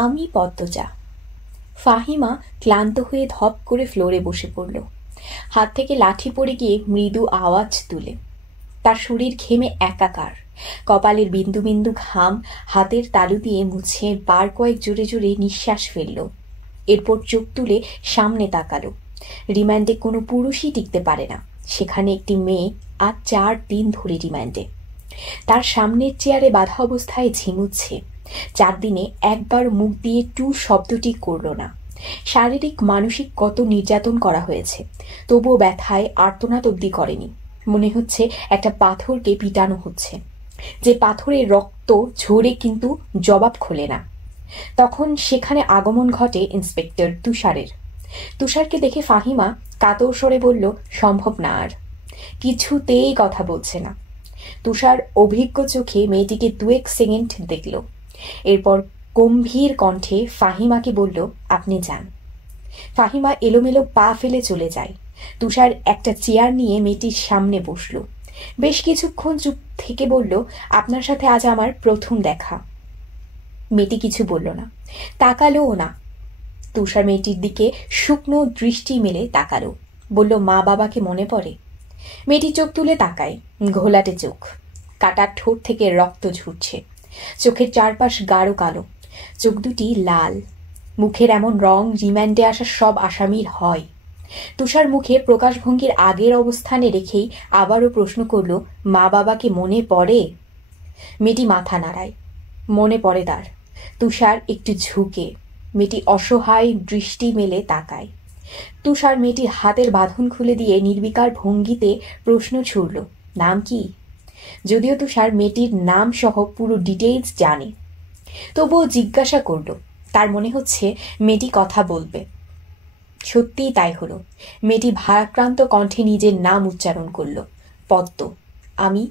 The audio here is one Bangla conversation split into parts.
আমি পদ্মজা। ফাহিমা ক্লান্ত হয়ে ধপ করে ফ্লোরে বসে পড়ল। হাত থেকে লাঠি পড়ে গিয়ে মৃদু আওয়াজ তুলে। তার শরীর ঘেমে একাকার। কপালের বিন্দু বিন্দু ঘাম হাতের তালু দিয়ে মুছে বার কয়েক জোরে জোরে নিঃশ্বাস ফেলল। এরপর চোখ তুলে সামনে তাকালো। রিমান্ডে কোনো পুরুষই টিকতে পারে না, সেখানে একটি মেয়ে আজ 4 দিন ধরে রিমান্ডে। তার সামনের চেয়ারে বাঁধা অবস্থায় ঝিমুচ্ছে। 4 দিনে একবার মুখ দিয়ে টু শব্দটি করল না। শারীরিক মানসিক কত নির্যাতন করা হয়েছে, তবুও ব্যথায় আর্তনাদ অব্দি করেনি। মনে হচ্ছে একটা পাথরকে পিটানো হচ্ছে, যে পাথরের রক্ত ঝরে কিন্তু জবাব খোলে না। তখন সেখানে আগমন ঘটে ইন্সপেক্টর তুষারের। তুষারকে দেখে ফাহিমা কাতর স্বরে বলল, সম্ভব না আর। কিছুতেই কথা বলছে না। তুষার অভিজ্ঞ চোখে মেয়েটিকে 2-1 সেকেন্ড দেখল। এরপর গম্ভীর কণ্ঠে ফাহিমাকে বলল, আপনি যান। ফাহিমা এলোমেলো পা ফেলে চলে যায়। তুষার একটা চেয়ার নিয়ে মেয়েটির সামনে বসল। বেশ কিছুক্ষণ চুপ থেকে বলল, আপনার সাথে আজ আমার প্রথম দেখা। মেয়েটি কিছু বলল না, তাকালোও না। তুষার মেয়েটির দিকে শুকনো দৃষ্টি মেলে তাকালো, বলল, মা বাবাকে মনে পড়ে? মেয়েটি চোখ তুলে তাকায়, ঘোলাটে চোখ, কাটার ঠোঁট থেকে রক্ত ঝরছে। চোখের চারপাশ গাঢ় কালো, চোখ দুটি লাল। মুখের এমন রং রিমান্ডে আসা সব আসামির হয়। তুষার মুখের প্রকাশভঙ্গির আগের অবস্থানে রেখেই আবারও প্রশ্ন করল, মা বাবাকে মনে পড়ে? মেয়েটি মাথা নাড়ায়, মনে পড়ে তার। তুষার একটু ঝুঁকে, মেয়েটি অসহায় দৃষ্টি মেলে তাকায়। তুষার মেয়েটির হাতের বাঁধন খুলে দিয়ে নির্বিকার ভঙ্গিতে প্রশ্ন ছুড়ল, নাম কি? যদিও তুষার মেয়েটির নাম সহ পুরো ডিটেইলস জানে, তবুও জিজ্ঞাসা করল। তার মনে হচ্ছে মেয়েটি কথা বলবে। সত্যিই তাই হলো। মেয়েটি ভারাক্রান্ত কণ্ঠে নিজের নাম উচ্চারণ করল, পদ্ম। আমি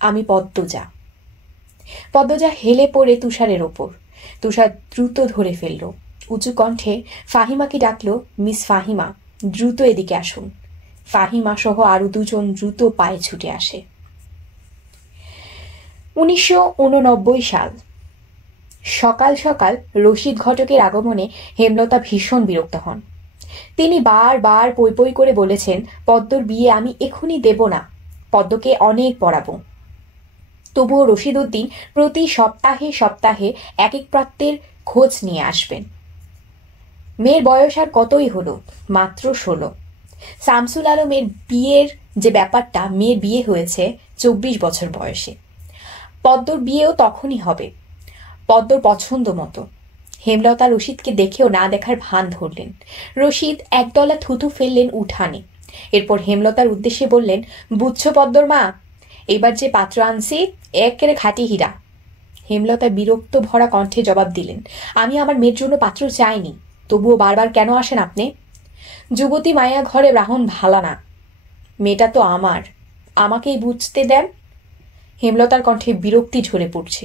আমি পদ্মজা। পদ্মজা হেলে পড়ে তুষারের ওপর। তুষার দ্রুত ধরে ফেলল। উঁচু কণ্ঠে ফাহিমাকে ডাকল, মিস ফাহিমা, দ্রুত এদিকে আসুন। ফাহিমা সহ আরো 2 জন দ্রুত পায়ে ছুটে আসে। 1989 সাল। সকাল সকাল রশিদ ঘটকের আগমনে হেমলতা ভীষণ বিরক্ত হন। তিনি বারবার পই পই করে বলেছেন, পদ্মর বিয়ে আমি এখনই দেব না, পদ্মকে অনেক পড়াবো। তবুও রশিদ উদ্দিন প্রতি সপ্তাহে সপ্তাহে এক এক প্রাত্যের খোঁজ নিয়ে আসবেন। মেয়ের বয়স আর কতই হলো, মাত্র 16। শামসুল আলমের বিয়ের যে ব্যাপারটা, মেয়ের বিয়ে হয়েছে 24 বছর বয়সে। পদ্মর বিয়েও তখনই হবে, পদ্মর পছন্দ মতো। হেমলতা রশিদকে দেখেও না দেখার ভান ধরলেন। রশিদ একদলা থুতু ফেললেন উঠানে। এরপর হেমলতার উদ্দেশ্যে বললেন, বুঝছো পদ্মর মা, এবার যে পাত্র আনছি একেবারে খাঁটি হীরা। হেমলতা বিরক্ত ভরা কণ্ঠে জবাব দিলেন, আমি আমার মেয়ের জন্য পাত্র চাইনি, তবুও বারবার কেন আসেন আপনি? যুবতী মায়া ঘরে ব্রাহ্মণ ভালা না। মেয়েটা তো আমার, আমাকেই বুঝতে দেন। হেমলতার কণ্ঠে বিরক্তি ঝরে পড়ছে।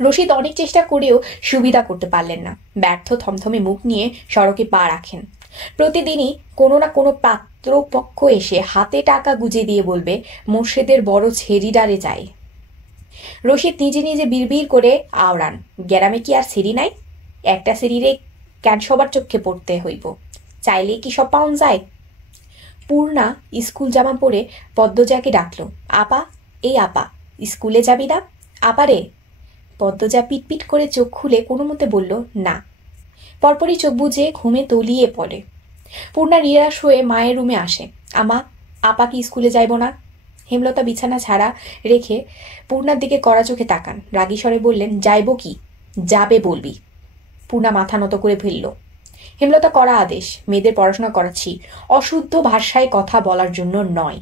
রশিদ অনেক চেষ্টা করেও সুবিধা করতে পারলেন না। ব্যর্থ থমথমে মুখ নিয়ে সড়কে পা রাখেন। প্রতিদিনই কোনো না কোনো পাত্রপক্ষ এসে হাতে টাকা গুজে দিয়ে বলবে, মোর্শেদের বড় ছেড়িডারে যায়। রশিদ নিজে নিজে বিড়বিড় করে আওড়ান, গ্যারামে কি আর সিঁড়ি নাই? একটা সিঁড়িরে কেন সবার চোখে পড়তে হইব? চাইলেই কি সব পাউন যায়? পূর্ণা স্কুল জামা পরে পদ্মজাকে ডাকল, আপা, এই আপা, স্কুলে যাবি না? আপা রে। পদ্মজা পিটপিট করে চোখ খুলে কোনো মতে বলল, না। পরপরই চোখ বুজে ঘুমে তলিয়ে পড়ে। পূর্ণা নিরাশ হয়ে মায়ের রুমে আসে, আমা, আপা কি স্কুলে যাইব না? হেমলতা বিছানা ছাড়া রেখে পূর্ণার দিকে কড়া চোখে তাকান। রাগী স্বরে বললেন, যাইব কি? যাবে বলবি। পূর্ণা মাথা নত করে ফেলল। হেমলতা কড়া আদেশ, মেয়েদের পড়াশোনা করাচ্ছি, অশুদ্ধ ভাষায় কথা বলার জন্য নয়,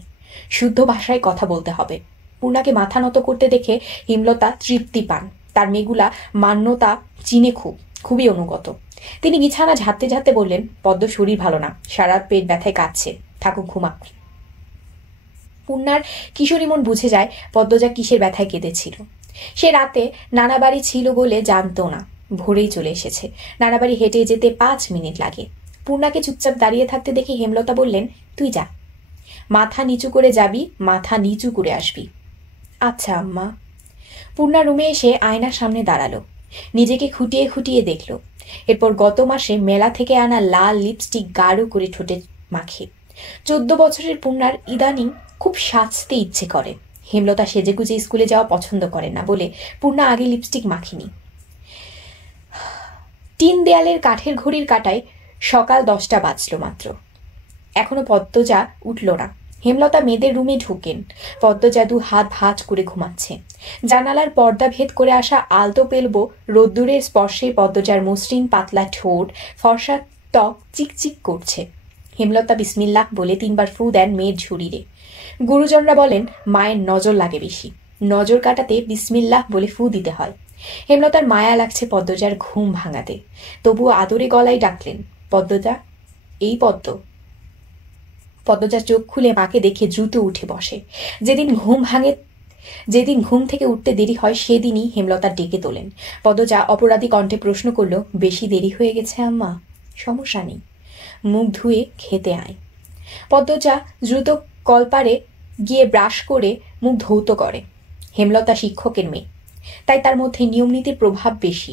শুদ্ধ ভাষায় কথা বলতে হবে। পূর্ণাকে মাথা নত করতে দেখে হেমলতা তৃপ্তি পান। তার মেয়েগুলা মান্যতা চিনে খুবই অনুগত। তিনি বিছানা ঝাড়তে ঝাড়তে বললেন, পদ্ম শরীর ভালো না, সারা পেট ব্যথায় কাঁদছে, থাকুক ঘুমাক। পূর্ণার কিশোরী মন বুঝে যায় পদ্মজা কিসের ব্যথায় কেঁদেছিল। সে রাতে নানা বাড়ি ছিল বলে জানতো না, ভোরেই চলে এসেছে। নানা বাড়ি হেঁটে যেতে 5 মিনিট লাগে। পূর্ণাকে চুপচাপ দাঁড়িয়ে থাকতে দেখে হেমলতা বললেন, তুই যা, মাথা নিচু করে যাবি, মাথা নিচু করে আসবি। আচ্ছা আম্মা। পূর্ণা রুমে এসে আয়নার সামনে দাঁড়ালো। নিজেকে খুঁটিয়ে খুঁটিয়ে দেখল। এরপর গত মাসে মেলা থেকে আনা লাল লিপস্টিক গাঢ় করে ঠোঁটে মাখে। 14 বছরের পূর্ণার ইদানিং খুব সাজতে ইচ্ছে করে। হেমলতা সেজেগুজে স্কুলে যাওয়া পছন্দ করে না বলে পূর্ণা আগে লিপস্টিক মাখেনি। টিন দেয়ালের কাঠের ঘড়ির কাঁটায় সকাল 10টা বাজল মাত্র। এখনো পদ্মজা উঠল না। হেমলতা মেয়েদের রুমে ঢুকেন। পদ্মজা 2 হাত ভাঁজ করে ঘুমাচ্ছে। জানালার পর্দা ভেদ করে আসা আলতো পেলবো রোদ্দুরের স্পর্শে পদ্মজার মসৃণ পাতলা ঠোঁট, ফর্সা ত্বক চিকচিক করছে। হেমলতা বিসমিল্লাহ বলে 3 বার ফু দেন মেয়ের ঝুড়িরে। গুরুজনরা বলেন মায়ের নজর লাগে বেশি, নজর কাটাতে বিসমিল্লাহ বলে ফু দিতে হয়। হেমলতার মায়া লাগছে পদ্মজার ঘুম ভাঙাতে, তবুও আদরে গলায় ডাকলেন, পদ্মজা, এই পদ্ম। পদ্মজা চোখ খুলে মাকে দেখে দ্রুত উঠে বসে। যেদিন ঘুম থেকে উঠতে দেরি হয় সেদিনই হেমলতা ডেকে তোলেন। পদ্মজা অপরাধী কণ্ঠে প্রশ্ন করল, বেশি দেরি হয়ে গেছে আম্মা? সমস্যা নেই, মুখ ধুয়ে খেতে আয়। পদ্মজা দ্রুত কলপারে গিয়ে ব্রাশ করে মুখ ধৌত করে। হেমলতা শিক্ষকের মেয়ে, তাই তার মধ্যে নিয়মনীতির প্রভাব বেশি।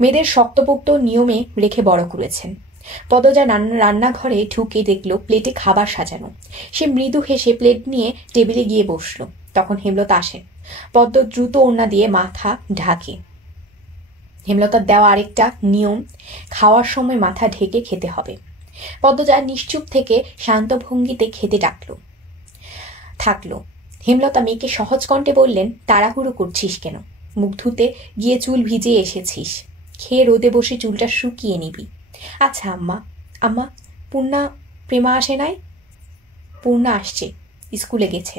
মেয়েদের শক্তপোক্ত নিয়মে রেখে বড় করেছেন। পদ্মজা রান্নাঘরে ঢুকে দেখল প্লেটে খাবার সাজানো। সে মৃদু হেসে প্লেট নিয়ে টেবিলে গিয়ে বসল। তখন হেমলতা আসে। পদ্ম দ্রুত ওড়না দিয়ে মাথা ঢাকে। হেমলতার দেওয়া আরেকটা নিয়ম, খাওয়ার সময় মাথা ঢেকে খেতে হবে। পদ্মজা নিশ্চুপ থেকে শান্ত ভঙ্গিতে খেতে থাকলো। হেমলতা মেয়েকে সহজ কণ্ঠে বললেন, তাড়াহুড়ো করছিস কেন? মুখ ধুতে গিয়ে চুল ভিজিয়ে এসেছিস, খেয়ে রোদে বসে চুলটা শুকিয়ে নিবি। আচ্ছা আম্মা, পূর্ণা, প্রেমা আসে নাই? পূর্ণা আসছে, স্কুলে গেছে।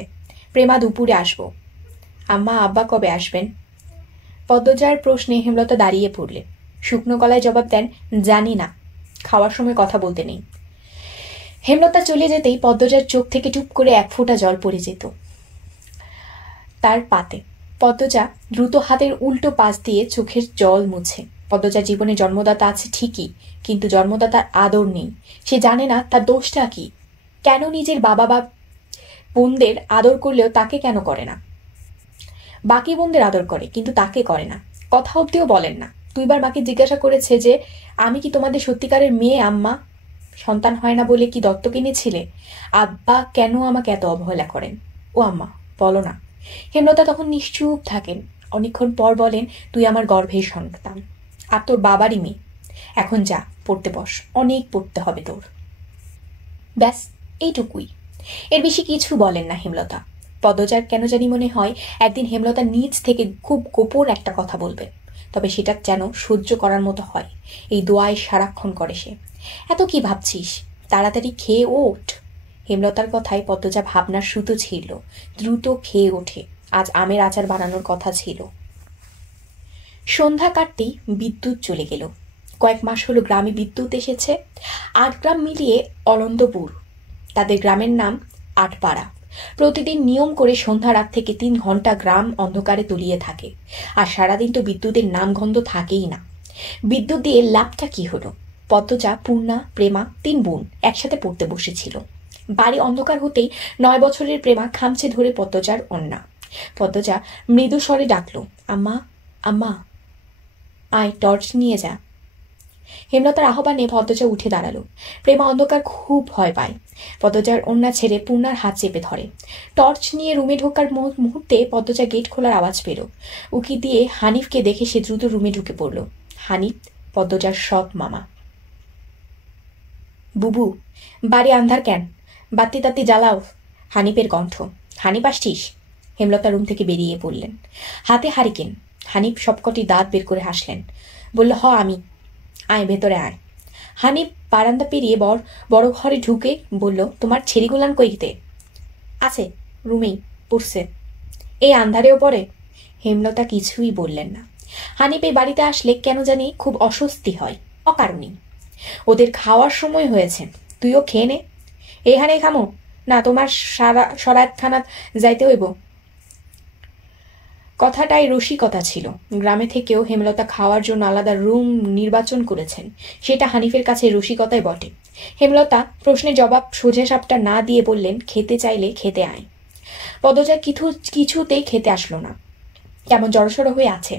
প্রেমা দুপুরে আসবো। আম্মা, আব্বা কবে আসবেন? পদ্মজার প্রশ্নে হেমলতা দাঁড়িয়ে পড়লেন। শুকনো গলায় জবাব দেন, জানি না, খাওয়ার সময় কথা বলতে নেই। হেমলতা চলে যেতেই পদ্মজার চোখ থেকে টুপ করে 1 ফোঁটা জল পড়ে যেত তার পাতে। পদ্মজা দ্রুত হাতের উল্টো পাশ দিয়ে চোখের জল মুছে। পদ্মজার জীবনে জন্মদাতা আছে ঠিকই, কিন্তু জন্মদাতার আদর নেই। সে জানে না তার দোষটা কি। কেন নিজের বাবা বা বোনদের আদর করলেও তাকে কেন করে না? বাকি বোনদের আদর করে, কিন্তু তাকে করে না। কথা অব্দিও বলেন না। 2 বার মাকে জিজ্ঞাসা করেছে যে, আমি কি তোমাদের সত্যিকারের মেয়ে আম্মা? সন্তান হয় না বলে কি দত্তক এনেছিলে? আব্বা কেন আমাকে এত অবহেলা করেন? ও আম্মা, বলো না। হেমলতা তখন নিশ্চুপ থাকেন। অনেকক্ষণ পর বলেন, তুই আমার গর্ভের সন্তান, আর তোর বাবারই মেয়ে। এখন যা, পড়তে বস, অনেক পড়তে হবে তোর। ব্যাস, এইটুকুই। এর বেশি কিছু বলেন না হেমলতা। পদ্মজার কেন জানি মনে হয় একদিন হেমলতা নিজ থেকে খুব গোপন একটা কথা বলবেন, তবে সেটা যেন সহ্য করার মতো হয়। এই দোয়ায় সারাক্ষণ করে সে। এত কি ভাবছিস, তাড়াতাড়ি খেয়ে ওঠ। হেমলতার কথায় পদ্মজা ভাবনার সুতো ছিল। দ্রুত খেয়ে ওঠে। আজ আমের আচার বানানোর কথা ছিল। সন্ধ্যা কাটতেই বিদ্যুৎ চলে গেল। কয়েক মাস হলো গ্রামে বিদ্যুৎ এসেছে। 8 গ্রাম মিলিয়ে অলন্দপুর। তাদের গ্রামের নাম আটপাড়া। প্রতিদিন নিয়ম করে সন্ধ্যা রাত থেকে 3 ঘন্টা গ্রাম অন্ধকারে তলিয়ে থাকে। আর সারাদিন তো বিদ্যুতের নামগন্ধ থাকেই না। বিদ্যুৎ দিয়ে লাভটা কি হলো? পদ্মজা, পূর্ণা, প্রেমা 3 বোন একসাথে পড়তে বসেছিল। বাড়ি অন্ধকার হতেই 9 বছরের প্রেমা খামচে ধরে পদ্মজার অন্না। পদ্মজা মৃদু স্বরে ডাকল, আম্মা, আম্মা, আয়, টর্চ নিয়ে যা। হেমলতার আহ্বানে পদ্মজা উঠে দাঁড়ালো। প্রেমা অন্ধকার খুব ভয় পায়। পদ্মজার অন্না ছেড়ে পূর্ণার হাত চেপে ধরে। টর্চ নিয়ে রুমে ঢোকার মুহূর্তে পদ্মজা গেট খোলার আওয়াজ পেল। উকি দিয়ে হানিফকে দেখে সে দ্রুত রুমে ঢুকে পড়ল। হানিফ পদ্মজার সৎ মামা। বুবু, বাড়ি আন্ধার কেন? বাতি তাতি জ্বালাও। হানিফের কণ্ঠ। হানিফ আসছিস? হেমলতা রুম থেকে বেরিয়ে পড়লেন, হাতে হারিকেন। হানিফ সবকটি দাঁত বের করে হাসলেন, বলল, হ আমি। আয়, ভেতরে আয়। হানিফ বারান্দা পেরিয়ে বড় ঘরে ঢুকে বলল, তোমার ছেড়িগুলান কইতে? আছে, রুমেই পড়ছে। এই আন্ধারেও পড়ে? হেমলতা কিছুই বললেন না। হানিফ এই বাড়িতে আসলে কেন জানি খুব অস্বস্তি হয়, অকারণেই। ওদের খাওয়ার সময় হয়েছে, তুইও খেয়ে নে। এখানে খামো না, তোমার সরাতখানা যাইতে হইব। কথাটাই রসিকতা ছিল। গ্রামে থেকেও হেমলতা খাওয়ার জন্য আলাদা রুম নির্বাচন করেছেন। সেটা হানিফের কাছে রসিকতাই বটে। হেমলতা প্রশ্নের জবাব সোজাসাপটা না দিয়ে বললেন, খেতে চাইলে খেতে আয়। পদ্মজা কিছুতেই খেতে আসলো না, কেমন জড়সড় হয়ে আছে।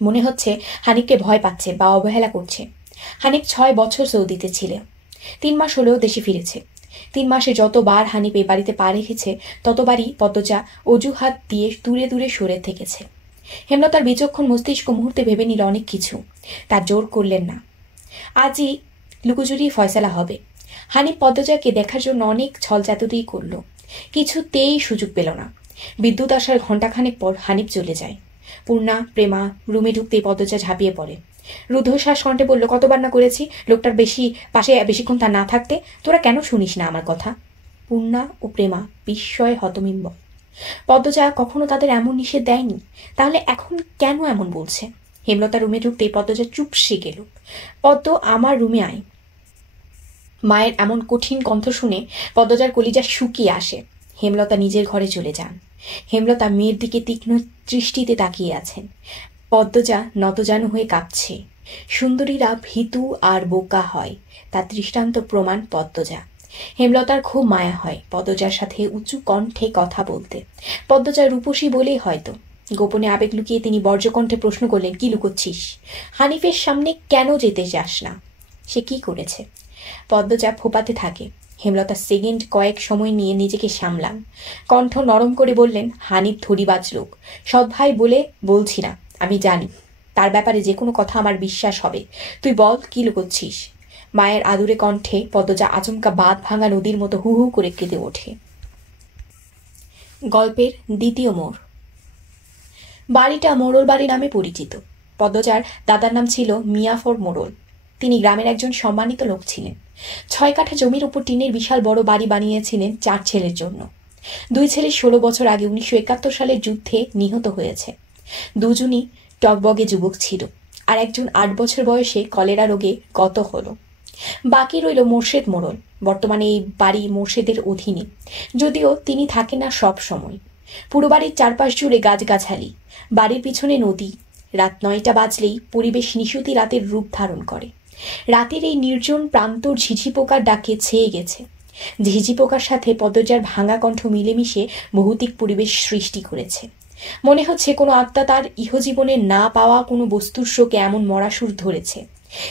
মনে হচ্ছে হানিফকে ভয় পাচ্ছে বা অবহেলা করছে। হানিফ 6 বছর সৌদিতে ছিল, 3 মাস হলেও দেশে ফিরেছে। 3 মাসে যতবার হানিফ এই বাড়িতে পা রেখেছে ততবারই পদ্মজা অজুহাত দিয়ে দূরে দূরে সরে থেকেছে। হেমলতার বিচক্ষণ মস্তিষ্ক মুহূর্তে ভেবে নিল অনেক কিছু, তার জোর করলেন না। আজই লুকোচুরি ফয়সালা হবে। হানিফ পদ্মজাকে দেখার জন্য অনেক ছলচাতুরি করল, কিছুতেই সুযোগ পেল না। বিদ্যুৎ আসার ঘণ্টাখানেক পর হানিফ চলে যায়। পূর্ণা প্রেমা রুমে ঢুকতেই পদ্মজা ঝাঁপিয়ে পড়ে। রুদ্ধশ্বাস কণ্ঠে বলল, কতবার না করেছি লোকটার পাশে বেশিক্ষণ তা না থাকতে, তোরা কেন শুনিস না আমার কথা? পূর্ণা ও প্রেমা বিস্ময়ে হতবিম্বল। পদ্মজা কখনো তাদের এমন নিষেধ দেয়নি, তাহলে এখন কেন এমন বলছে? হেমলতা রুমে ঢুকতেই পদ্মজা চুপসে গেল। পদ্ম, আমার রুমে আয়। মায়ের এমন কঠিন কণ্ঠ শুনে পদ্মজার কলিজা শুকিয়ে আসে। হেমলতা নিজের ঘরে চলে যান। হেমলতা মেয়ের দিকে তীক্ষ্ণ দৃষ্টিতে তাকিয়ে আছেন। পদ্মজা নতজানু হয়ে কাঁপছে। সুন্দরীরা ভীতু আর বোকা হয়, তার দৃষ্টান্ত প্রমাণ পদ্মজা। হেমলতার খুব মায়া হয় পদ্মজার সাথে উঁচু কণ্ঠে কথা বলতে। পদ্মজা রূপসী বলেই হয়তো। গোপনে আবেগ লুকিয়ে তিনি বর্জ্যকণ্ঠে প্রশ্ন করলেন, কি লুকোচ্ছিস? হানিফের সামনে কেন যেতে চাস না? সে কি করেছে? পদ্মজা ফোপাতে থাকে। হেমলতা সেকেন্ড কয়েক সময় নিয়ে নিজেকে সামলান। কণ্ঠ নরম করে বললেন, হানিফ ধরিবাজ লোক, সৎ ভাই বলে বলছি না, আমি জানি তার ব্যাপারে যে কোনো কথা আমার বিশ্বাস হবে। তুই বল, কি লুকোচ্ছিস? মায়ের আদুরে কণ্ঠে পদ্মজা আচমকা বাঁধ ভাঙা নদীর মতো হু হু করে কেঁদে ওঠে। গল্পের দ্বিতীয় মোড়। বাড়িটা মোড়ল বাড়ি নামে পরিচিত। পদ্মজার দাদার নাম ছিল মিয়াফর মোড়ল। তিনি গ্রামের একজন সম্মানিত লোক ছিলেন। 6 কাঠা জমির উপর টিনের বিশাল বড় বাড়ি বানিয়েছিলেন 4 ছেলের জন্য। 2 ছেলে 16 বছর আগে 1971 সালের যুদ্ধে নিহত হয়েছে। দুজনই টকবগে যুবক ছিল, আর একজন 8 বছর বয়সে কলেরা রোগে গত হলো। বাকি রইল মোর্শেদ মোড়ল। বর্তমানে এই বাড়ি মোর্শেদের অধীনে, যদিও তিনি থাকেন না সব সময়। পুরো বাড়ির চারপাশ জুড়ে গাছগাছালি, বাড়ির পিছনে নদী। রাত 9টা বাজলেই পরিবেশ নিশুতি রাতের রূপ ধারণ করে। রাতের এই নির্জন প্রান্তর ঝিঝি পোকার ডাকে ছেয়ে গেছে। ঝিঝি পোকার সাথে পদ্মজার ভাঙা কণ্ঠ মিলেমিশে ভৌতিক পরিবেশ সৃষ্টি করেছে। মনে হচ্ছে কোনো আত্মা তার ইহজীবনে না পাওয়া কোনো বস্তুর শোকে এমন মরাসুর ধরেছে।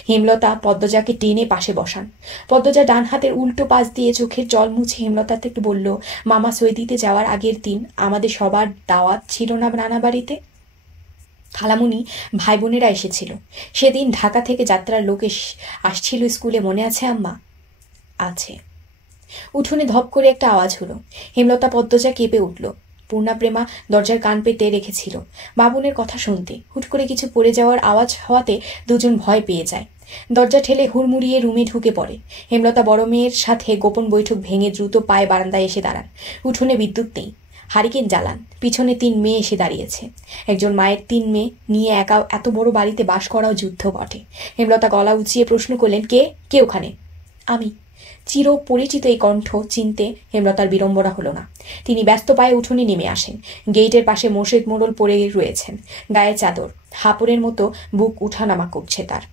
হেমলতা পদ্মজাকে টেনে পাশে বসান। পদ্মজা ডান হাতের উল্টো পাশ দিয়ে চোখের জল মুছে হেমলতাতে একটু বলল, মামা সৈদিতে যাওয়ার আগের দিন আমাদের সবার দাওয়াত ছিল না নানা বাড়িতে? খালামুনি ভাই বোনেরা এসেছিল। সেদিন ঢাকা থেকে যাত্রার লোক আসছিল স্কুলে, মনে আছে আম্মা? আছে। উঠোনে ধপ করে একটা আওয়াজ হলো। হেমলতা পদ্মজা কেঁপে উঠল। পূর্ণা প্রেমা দরজার কান পেতে রেখেছিল বাবুনের কথা শুনতে। হুট করে কিছু পড়ে যাওয়ার আওয়াজ হওয়াতে দুজন ভয় পেয়ে যায়। দরজা ঠেলে হুড়মুড়িয়ে রুমে ঢুকে পড়ে। হেমলতা বড় মেয়ের সাথে গোপন বৈঠক ভেঙে দ্রুত পায়ে বারান্দায় এসে দাঁড়ান। উঠোনে বিদ্যুৎ নেই, হারিকেন জ্বালান। পিছনে 3 মেয়ে এসে দাঁড়িয়েছে। একজন মায়ের 3 মেয়ে নিয়ে একা এত বড় বাড়িতে বাস করাও যুদ্ধ বটে। হেমলতা গলা উঁচিয়ে প্রশ্ন করলেন, কে ওখানে? আমি। চির পরিচিত এই কণ্ঠ চিনতে হেমলতার বিড়ম্বনা হলো না। তিনি ব্যস্ত পায়ে উঠোনে নেমে আসেন। গেটের পাশে মোর্শেদ মোড়ল পড়ে রয়েছেন, গায়ে চাদর, হাপড়ের মতো বুক উঠানামা করছে তার,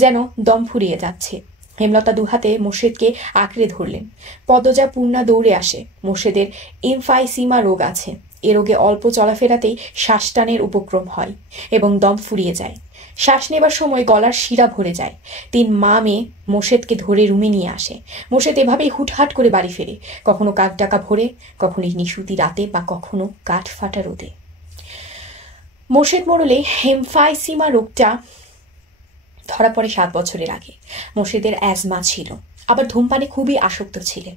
যেন দম ফুরিয়ে যাচ্ছে। হেমলতা দুহাতে মোর্শেদকে আঁকড়ে ধরলেন। পদ্মজা পূর্ণা দৌড়ে আসে। মোর্শেদের এমফাইসিমা রোগ আছে। এ রোগে অল্প চলাফেরাতেই শ্বাসটানের উপক্রম হয় এবং দম ফুরিয়ে যায়। শ্বাস নেবার সময় গলার শিরা ভরে যায়। 3 মা মেয়ে মোর্শেদকে ধরে রুমে নিয়ে আসে। মোর্শেদ এভাবেই হুটহাট করে বাড়ি ফেরে, কখনো কাক ডাকা ভোরে, কখনো নিশুতি রাতে, বা কখনো কাঠ ফাটা রোদে। মোর্শেদ মোড়লে হেমফাইসিমা রোগটা ধরা পড়ে 7 বছরের আগে। মোর্শেদের অ্যাজমা ছিল, আবার ধূমপানে খুবই আসক্ত ছিলেন।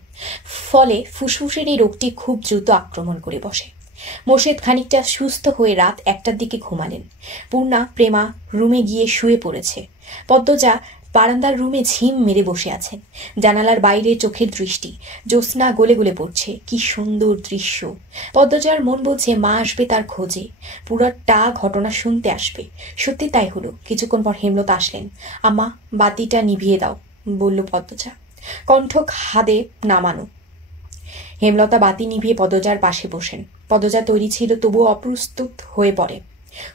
ফলে ফুসফুসের এই রোগটি খুব দ্রুত আক্রমণ করে বসে। মোর্শেদ খানিকটা সুস্থ হয়ে রাত 1টার দিকে ঘুমালেন। পূর্ণা প্রেমা রুমে গিয়ে শুয়ে পড়েছে। পদ্মজা বারান্দার রুমে ঝিম মেরে বসে আছেন। জানালার বাইরে চোখের দৃষ্টি, জ্যোৎস্না গলে গলে পড়ছে। কি সুন্দর দৃশ্য! পদ্মজার মন বলছে মা আসবে তার খোঁজে, পুরোটা ঘটনা শুনতে আসবে। সত্যি তাই হলো। কিছুক্ষণ পর হেমলতা আসলেন। আম্মা, বাতিটা নিভিয়ে দাও, বলল পদ্মজা, কণ্ঠ খাদে নামানো। হেমলতা বাতি নিভিয়ে পদ্মজার পাশে বসেন। পদ্মজা তৈরি ছিল, তবুও অপ্রস্তুত হয়ে পড়ে।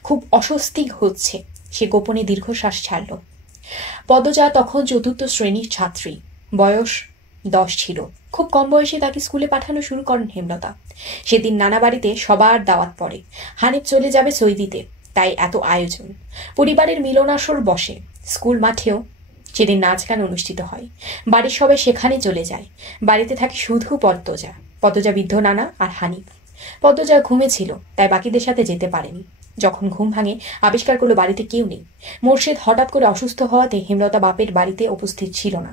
খুব অস্বস্তি হচ্ছে। সে গোপনে দীর্ঘশ্বাস ছাড়ল। পদ্মজা তখন 4র্থ শ্রেণীর ছাত্রী, বয়স 10 ছিল। খুব কম বয়সে তাকে স্কুলে পাঠানো শুরু করেন হেমলতা। সেদিন নানা বাড়িতে সবার দাওয়াত পড়ে। হানিফ চলে যাবে সৌদিতে, তাই এত আয়োজন। পরিবারের মিলনাসর বসে, স্কুল মাঠেও সেদিন নাচ গান অনুষ্ঠিত হয়। বাড়ির সবাই সেখানে চলে যায়। বাড়িতে থাকে শুধু পদ্মজা, পদ্মজা, বৃদ্ধ নানা আর হানিফ। পদ্মজা ঘুমেছিল, তাই বাকিদের সাথে যেতে পারেনি। যখন ঘুম ভাঙে আবিষ্কার করলো বাড়িতে কেউ নেই। মোর্শেদ হঠাৎ করে অসুস্থ হওয়াতে হেমলতা বাপের বাড়িতে উপস্থিত ছিল না।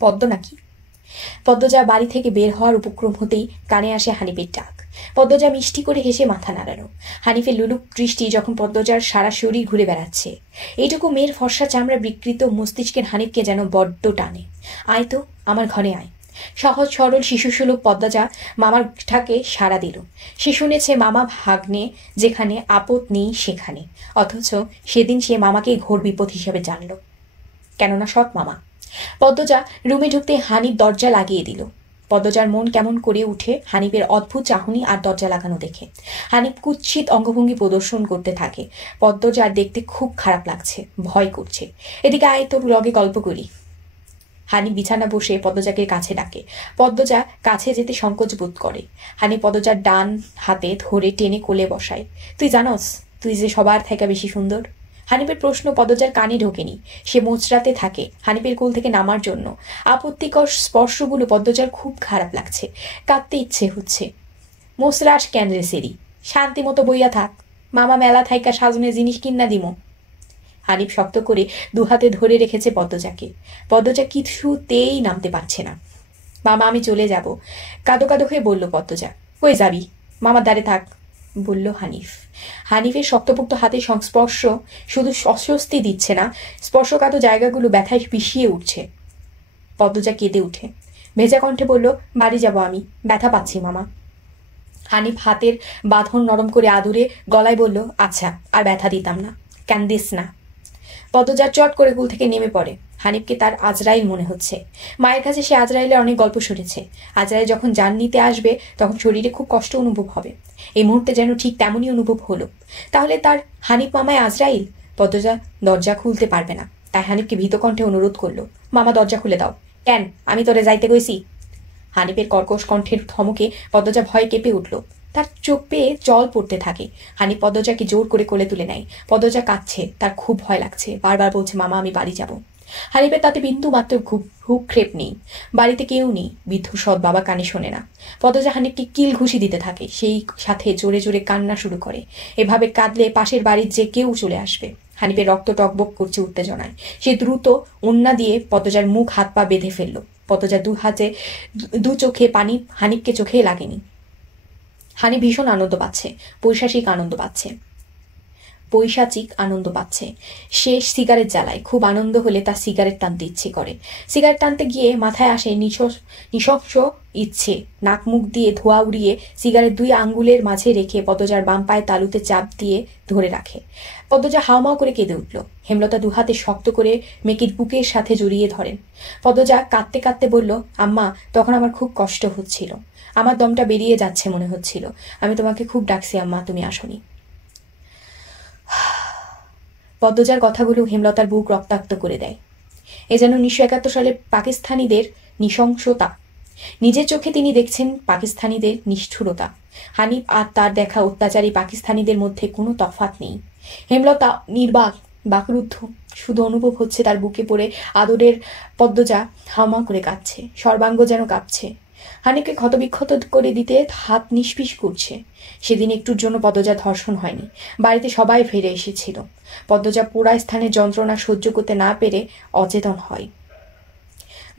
পদ্ম নাকি? পদ্মজা বাড়ি থেকে বের হওয়ার উপক্রম হতেই কানে আসে হানিফের ডাক। পদ্মজা মিষ্টি করে হেসে মাথা নাড়ালো। হানিফের লুলুক দৃষ্টি যখন পদ্মজার সারা শরীর ঘুরে বেড়াচ্ছে। এইটুকু মেয়ের ফর্সা চামড়া বিকৃত মস্তিষ্কের হানিফকে যেন বড্ড টানে। আয় তো, আমার ঘরে আয়। সহজ সরল শিশুসুলভ পদ্মজা মামার ঠাকে সাড়া দিল। সে শুনেছে মামা ভাগ্নে যেখানে, আপদ নেই সেখানে। অথচ সেদিন সে মামাকে ঘোর বিপদ হিসেবে জানল, কেননা সৎ মামা। পদ্মজা রুমে ঢুকতে হানিফ দরজা লাগিয়ে দিল। পদ্মজার মন কেমন করে উঠে হানিফের অদ্ভুত চাহনি আর দরজা লাগানো দেখে। হানিফ কুৎসিত অঙ্গভঙ্গি প্রদর্শন করতে থাকে। পদ্মজার দেখতে খুব খারাপ লাগছে, ভয় করছে। এদিকে আয় তোর লগে গল্প করি। হানিফ বিছানা বসে পদ্মজাকে কাছে ডাকে। পদ্মজা কাছে যেতে সংকোচ বোধ করে। হানিফ পদ্মজার ডান হাতে ধরে টেনে কোলে বসায়। তুই জানস তুই যে সবার থেকে বেশি সুন্দর? হানিফের প্রশ্ন পদ্মজার কানে ঢোকেনি। সে মোচড়াতে থাকে হানিফের কোল থেকে নামার জন্য। আপত্তিকর স্পর্শগুলো পদ্মজার খুব খারাপ লাগছে, কাঁদতে ইচ্ছে হচ্ছে। মোচড়াস কেন রে সেরি, শান্তি মতো বইয়া থাক, মামা মেলা থাইকা সাজনের জিনিস কিন্না দিমো। হানিফ শক্ত করে দুহাতে ধরে রেখেছে পদ্মজাকে। পদ্মজা কিছুতেই নামতে পারছে না। মামা আমি চলে যাব, কাঁদো কাঁদো হয়ে বলল পদ্মজা। কই যাবি? মামার দ্বারে থাক, বলল হানিফ। হানিফের শক্তপোক্ত হাতের সংস্পর্শ শুধু অস্বস্তি দিচ্ছে না, স্পর্শকাত জায়গাগুলো ব্যথায় পিষিয়ে উঠছে। পদ্মজা কেঁদে উঠে ভেজা কণ্ঠে বলল, বাড়ি যাব আমি, ব্যথা পাচ্ছি মামা। হানিফ হাতের বাঁধন নরম করে আদুরে গলায় বলল, আচ্ছা আর ব্যথা দিতাম না, কান্দিস না। পদ্মজা চট করে কুল থেকে নেমে পড়ে। হানিফকে তার আজরাইল মনে হচ্ছে। মায়ের কাছে সে আজরাইলের অনেক গল্প শুনেছে। আজরাইল যখন জান নিতে আসবে তখন শরীরে খুব কষ্ট অনুভব হবে। এই মুহূর্তে যেন ঠিক তেমনই অনুভব হলো। তাহলে তার হানিফ মামায় আজরাইল? পদ্মজা দরজা খুলতে পারবে না, তাই হানিফকে ভীত কণ্ঠে অনুরোধ করলো, মামা দরজা খুলে দাও। কেন, আমি তোরে যাইতে গইছি? হানিফের কর্কশ কণ্ঠের ধমকে পদ্মজা ভয়ে কেঁপে উঠল। তার চোখ পেয়ে জল পড়তে থাকে। হানিফ পদ্মজাকে জোর করে কোলে তুলে নেয়। পদ্মজা কাঁদছে, তার খুব ভয় লাগছে, বারবার বলছে, মামা আমি বাড়ি যাব। হানিফের তাতে বিন্দু মাত্র ভ্রুক্ষেপ নেই। বাড়িতে কেউ নেই, বৃদ্ধ সৎ বাবা কানে শোনে না। পদ্মজা হানিফকে কিল ঘুষি দিতে থাকে, সেই সাথে জোরে জোরে কান্না শুরু করে। এভাবে কাঁদলে পাশের বাড়ির যে কেউ চলে আসবে। হানিফের রক্ত টকবক করছে উত্তেজনায়। সে দ্রুত ওন্না দিয়ে পদ্মজার মুখ হাত পা বেঁধে ফেলল। পদ্মজা দু চোখে পানি, হানিফকে চোখে লাগেনি। হানিফ ভীষণ আনন্দ পাচ্ছে, পৈশাচিক আনন্দ পাচ্ছে। সে সিগারেট জ্বালায়। খুব আনন্দ হলে তার সিগারেট টানতে ইচ্ছে করে। সিগারেট টানতে গিয়ে মাথায় আসে নিঃশংস ইচ্ছে। নাক মুখ দিয়ে ধোঁয়া উড়িয়ে সিগারেট 2 আঙ্গুলের মাঝে রেখে পদ্মজার বাম পায়ে তালুতে চাপ দিয়ে ধরে রাখে। পদ্মজা হাওমাও করে কেঁদে উঠল। হেমলতা দুহাতে শক্ত করে মেয়েকে বুকের সাথে জড়িয়ে ধরেন। পদ্মজা কাঁদতে কাঁদতে বলল, আম্মা তখন আমার খুব কষ্ট হচ্ছিল, আমার দমটা বেরিয়ে যাচ্ছে মনে হচ্ছিল। আমি তোমাকে খুব ডাকছি আম্মা, তুমি আসনি। পদ্মজার কথাগুলো হেমলতার বুক রক্তাক্ত করে দেয়। এ যেন 1971 সালে পাকিস্তানিদের নৃশংসতা। নিজের চোখে তিনি দেখছেন পাকিস্তানিদের নিষ্ঠুরতা। হানিফ আর তার দেখা অত্যাচারী পাকিস্তানিদের মধ্যে কোনো তফাৎ নেই। হেমলতা নির্বাক, বাকরুদ্ধ, শুধু অনুভব হচ্ছে তার বুকে পড়ে আদরের পদ্মজা হাওমা করে কাঁদছে, সর্বাঙ্গ যেন কাঁপছে। হানিফকে ক্ষতবিক্ষত করে দিতে হাত নিষ্পিস করছে। সেদিন একটুর জন্য পদ্মজা ধর্ষণ হয়নি। বাড়িতে সবাই ফিরে এসেছিল। পদ্মজা পোড়া স্থানের যন্ত্রণা সহ্য করতে না পেরে অচেতন হয়।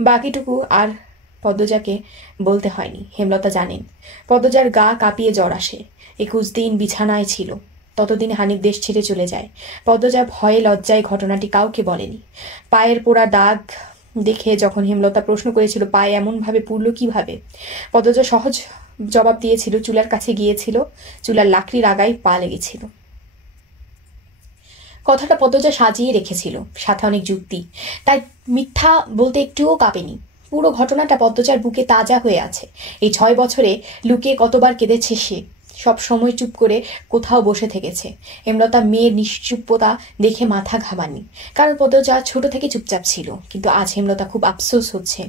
বাকিটুকু আর পদ্মজাকে বলতে হয়নি, হেমলতা জানেন। পদ্মজার গা কাঁপিয়ে জ্বর আসে। 21 দিন বিছানায় ছিল। ততদিনে হানিফ দেশ ছেড়ে চলে যায়। পদ্মজা ভয়ে লজ্জায় ঘটনাটি কাউকে বলেনি। পায়ের পোড়া দাগ দেখে যখন হেমলতা প্রশ্ন করেছিল পায়ে এমনভাবে পুড়ল কিভাবে, পদ্মজা সহজ জবাব দিয়েছিল, চুলার কাছে গিয়েছিল, চুলার লাকড়ির আগায় পা লেগেছিল। কথাটা পদ্মজা সাজিয়ে রেখেছিল, সাথে অনেক যুক্তি, তাই মিথ্যা বলতে একটুও কাঁপেনি। পুরো ঘটনাটা পদ্মজার বুকে তাজা হয়ে আছে। এই 6 বছরে লুকিয়ে কতবার কেঁদেছে সে। সব সময় চুপ করে কোথাও বসে থেকেছে। হেমলতা মেয়ের নিশ্চুপতা দেখে মাথা ঘামানি, কারণ পদ্মজা ছোট থেকে চুপচাপ ছিল। কিন্তু আজ হেমলতা খুব আফসোস হচ্ছে,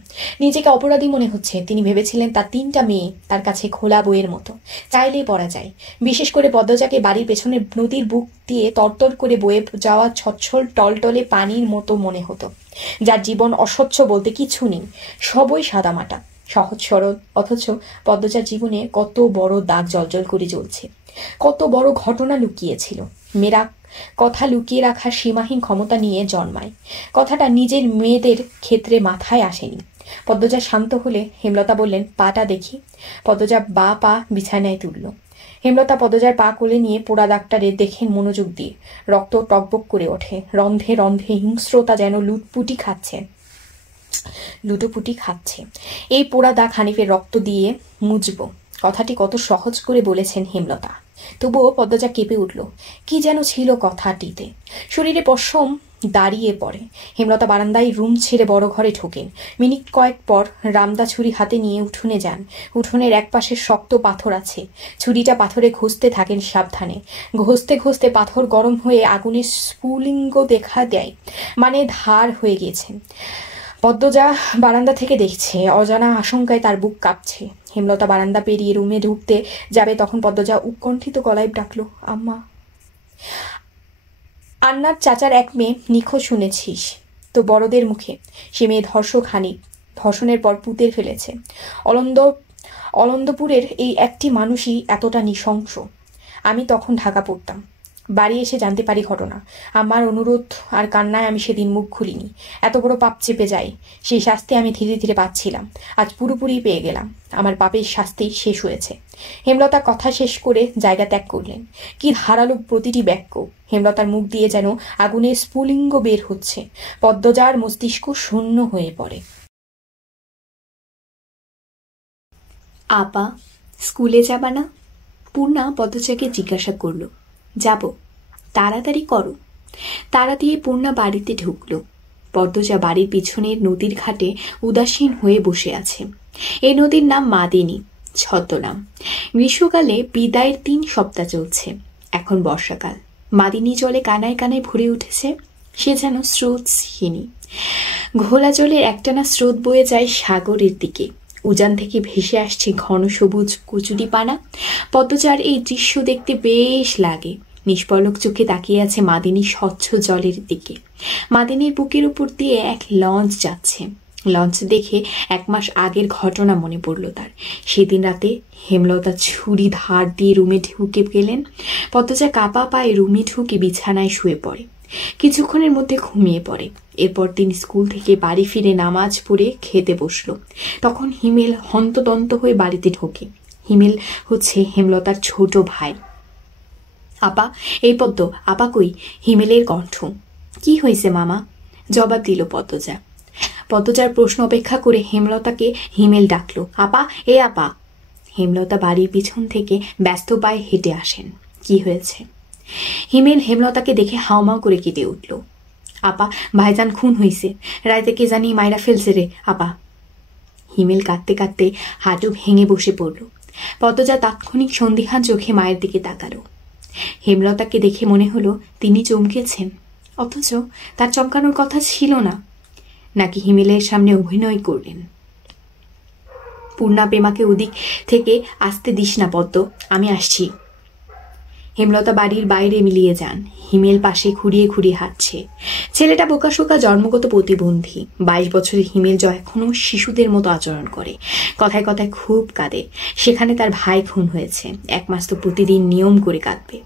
নিজেকে অপরাধী মনে হচ্ছে। তিনি ভেবেছিলেন তার 3টা মেয়ে তার কাছে খোলা বইয়ের মতো, চাইলেই পড়া যায়। বিশেষ করে পদ্মজাকে বাড়ির পেছনে নদীর বুক দিয়ে তরতর করে বয়ে যাওয়া ছচ্ছল টলটলে পানির মতো মনে হতো, যার জীবন অস্বচ্ছ বলতে কিছু নেই, সবই সাদামাটা সহজ সরল। অথচ পদ্মজার জীবনে কত বড় দাগ জলজল করে জ্বলছে, কত বড় ঘটনা লুকিয়েছিল। মেয়েরা কথা লুকিয়ে রাখার সীমাহীন ক্ষমতা নিয়ে জন্মায়, কথাটা নিজের মেয়েদের ক্ষেত্রে মাথায় আসেনি। পদ্মজা শান্ত হলে হেমলতা বললেন, পাটা দেখি। পদ্মজা বা পা বিছানায় তুলল। হেমলতা পদ্মজার পা কোলে নিয়ে পোড়া দাগটারে দেখেন মনোযোগ দিয়ে। রক্ত টকবক করে ওঠে, রন্ধে রন্ধে হিংস্রতা যেন লুটোপুটি খাচ্ছে। এই পোড়া দাগ হানিফের রক্ত দিয়ে মুজব, কথাটি কত সহজ করে বলেছেন হেমলতা। তবুও পদ্মজা কেঁপে উঠল। কি যেন ছিল কথাটিতে। শরীরে পশম দাঁড়িয়ে পড়ে। হেমলতা বারান্দায় রুম ছেড়ে বড় ঘরে ঢোকেন। মিনিট কয়েক পর রামদা ছুরি হাতে নিয়ে উঠোনে যান। উঠোনের একপাশে শক্ত পাথর আছে, ছুরিটা পাথরে ঘষতে থাকেন সাবধানে। ঘষতে ঘষতে পাথর গরম হয়ে আগুনের স্ফুলিঙ্গ দেখা দেয়, মানে ধার হয়ে গিয়েছে। পদ্মজা বারান্দা থেকে দেখছে, অজানা আশঙ্কায় তার বুক কাঁপছে। হেমলতা বারান্দা পেরিয়ে রুমে ঢুকতে যাবে, তখন পদ্মজা উৎকণ্ঠিত গলায় ডাকলো, আম্মা। আন্নার চাচার এক মেয়ে নিখোঁজ শুনেছিস তো বড়দের মুখে? সে মেয়ে ধর্ষণের পর পুঁতে ফেলেছে। অলন্দপুরের এই একটি মানুষই এতটা নৃশংস। আমি তখন ঢাকা পড়তাম, বাড়ি এসে জানতে পারি ঘটনা। আমার অনুরোধ আর কান্নায় আমি সেদিন মুখ খুলিনি। এত বড় পাপ চেপে যায়, সেই শাস্তি আমি ধীরে ধীরে পাচ্ছিলাম। আজ পুরোপুরি পেয়ে গেলাম, আমার পাপের শাস্তি শেষ হয়েছে। হেমলতা কথা শেষ করে জায়গা ত্যাগ করলেন। কি ধারালো প্রতিটি বাক্য! হেমলতার মুখ দিয়ে যেন আগুনের স্ফুলিঙ্গ বের হচ্ছে। পদ্মজার মস্তিষ্ক শূন্য হয়ে পড়ে। আপা, স্কুলে যাবা না? পূর্ণা পদ্মজাকে জিজ্ঞাসা করল। যাব, তাড়াতাড়ি করো। তাড়া দিয়ে পূর্ণা বাড়িতে ঢুকল। পদ্মজা বাড়ির পিছনের নদীর ঘাটে উদাসীন হয়ে বসে আছে। এই নদীর নাম মাদিনী, ছদ্মনাম। গ্রীষ্মকালে বিদায়ের 3 সপ্তাহ চলছে। এখন বর্ষাকাল। মাদিনী জলে কানায় কানায় ভরে উঠেছে। সে যেন স্রোতহীনী। ঘোলা জলের একটানা স্রোত বয়ে যায় সাগরের দিকে। উজান থেকে ভেসে আসছে ঘন সবুজ কচুরিপানা। পদ্মজার এই দৃশ্য দেখতে বেশ লাগে। নিষ্পলক চোখে তাকিয়ে আছে মাদিনীর স্বচ্ছ জলের দিকে। মাদিনীর বুকের উপর দিয়ে এক লঞ্চ যাচ্ছে। লঞ্চ দেখে 1 মাস আগের ঘটনা মনে পড়ল তার। সেদিন রাতে হেমলতা ছুরি ধার দিয়ে রুমে ঢুকে গেলেন। পদ্মজা কাপা পায়ে রুমে ঢুকে বিছানায় শুয়ে পড়ে। কিছুক্ষণের মধ্যে ঘুমিয়ে পড়ে। এরপর তিনি স্কুল থেকে বাড়ি ফিরে নামাজ পড়ে খেতে বসলো। তখন হিমেল হন্তদন্ত হয়ে বাড়িতে ঢোকে। হিমেল হচ্ছে হেমলতার ছোট ভাই। আপা, এই পদ্ম, আপা কই? হিমেলের কণ্ঠ। কি হয়েছে মামা? জবাব দিল পদ্মজা। পদ্মজার প্রশ্ন অপেক্ষা করে হেমলতাকে হিমেল ডাকলো, আপা, এ আপা। হেমলতা বাড়ির পিছন থেকে ব্যস্ত পায়ে হেঁটে আসেন। কি হয়েছে? হিমেল হেমলতাকে দেখে হাউমাউ করে কেঁদে উঠল। আপা, ভাইজান খুন হইছে, রাইতে কে জানি মাইরা ফেলছে রে আপা। হিমেল কাঁদতে কাঁদতে হাঁটু ভেঙে বসে পড়ল। পদ্মজা তাৎক্ষণিক সন্দিহান চোখে মায়ের দিকে তাকালো। হেমলতাকে দেখে মনে হলো তিনি চমকেছেন, অথচ তার চমকানোর কথা ছিল না। নাকি হিমেলের সামনে অভিনয় করলেন। পূর্ণা পেমাকে ওদিক থেকে আসতে দিস না পদ্ম, আমি আসছি। হেমলতা বাড়ির বাইরে মিলিয়ে যান। হিমেল পাশে খুঁড়িয়ে খুঁড়িয়ে হাঁটছে। ছেলেটা বোকাশোকা, জন্মগত প্রতিবন্ধী। 22 বছরের হিমেল এখনো শিশুদের মতো আচরণ করে। কথায় কথায় খুব কাঁদে। সেখানে তার ভাই খুন হয়েছে। 1 মাস তো প্রতিদিন নিয়ম করে কাঁদবে।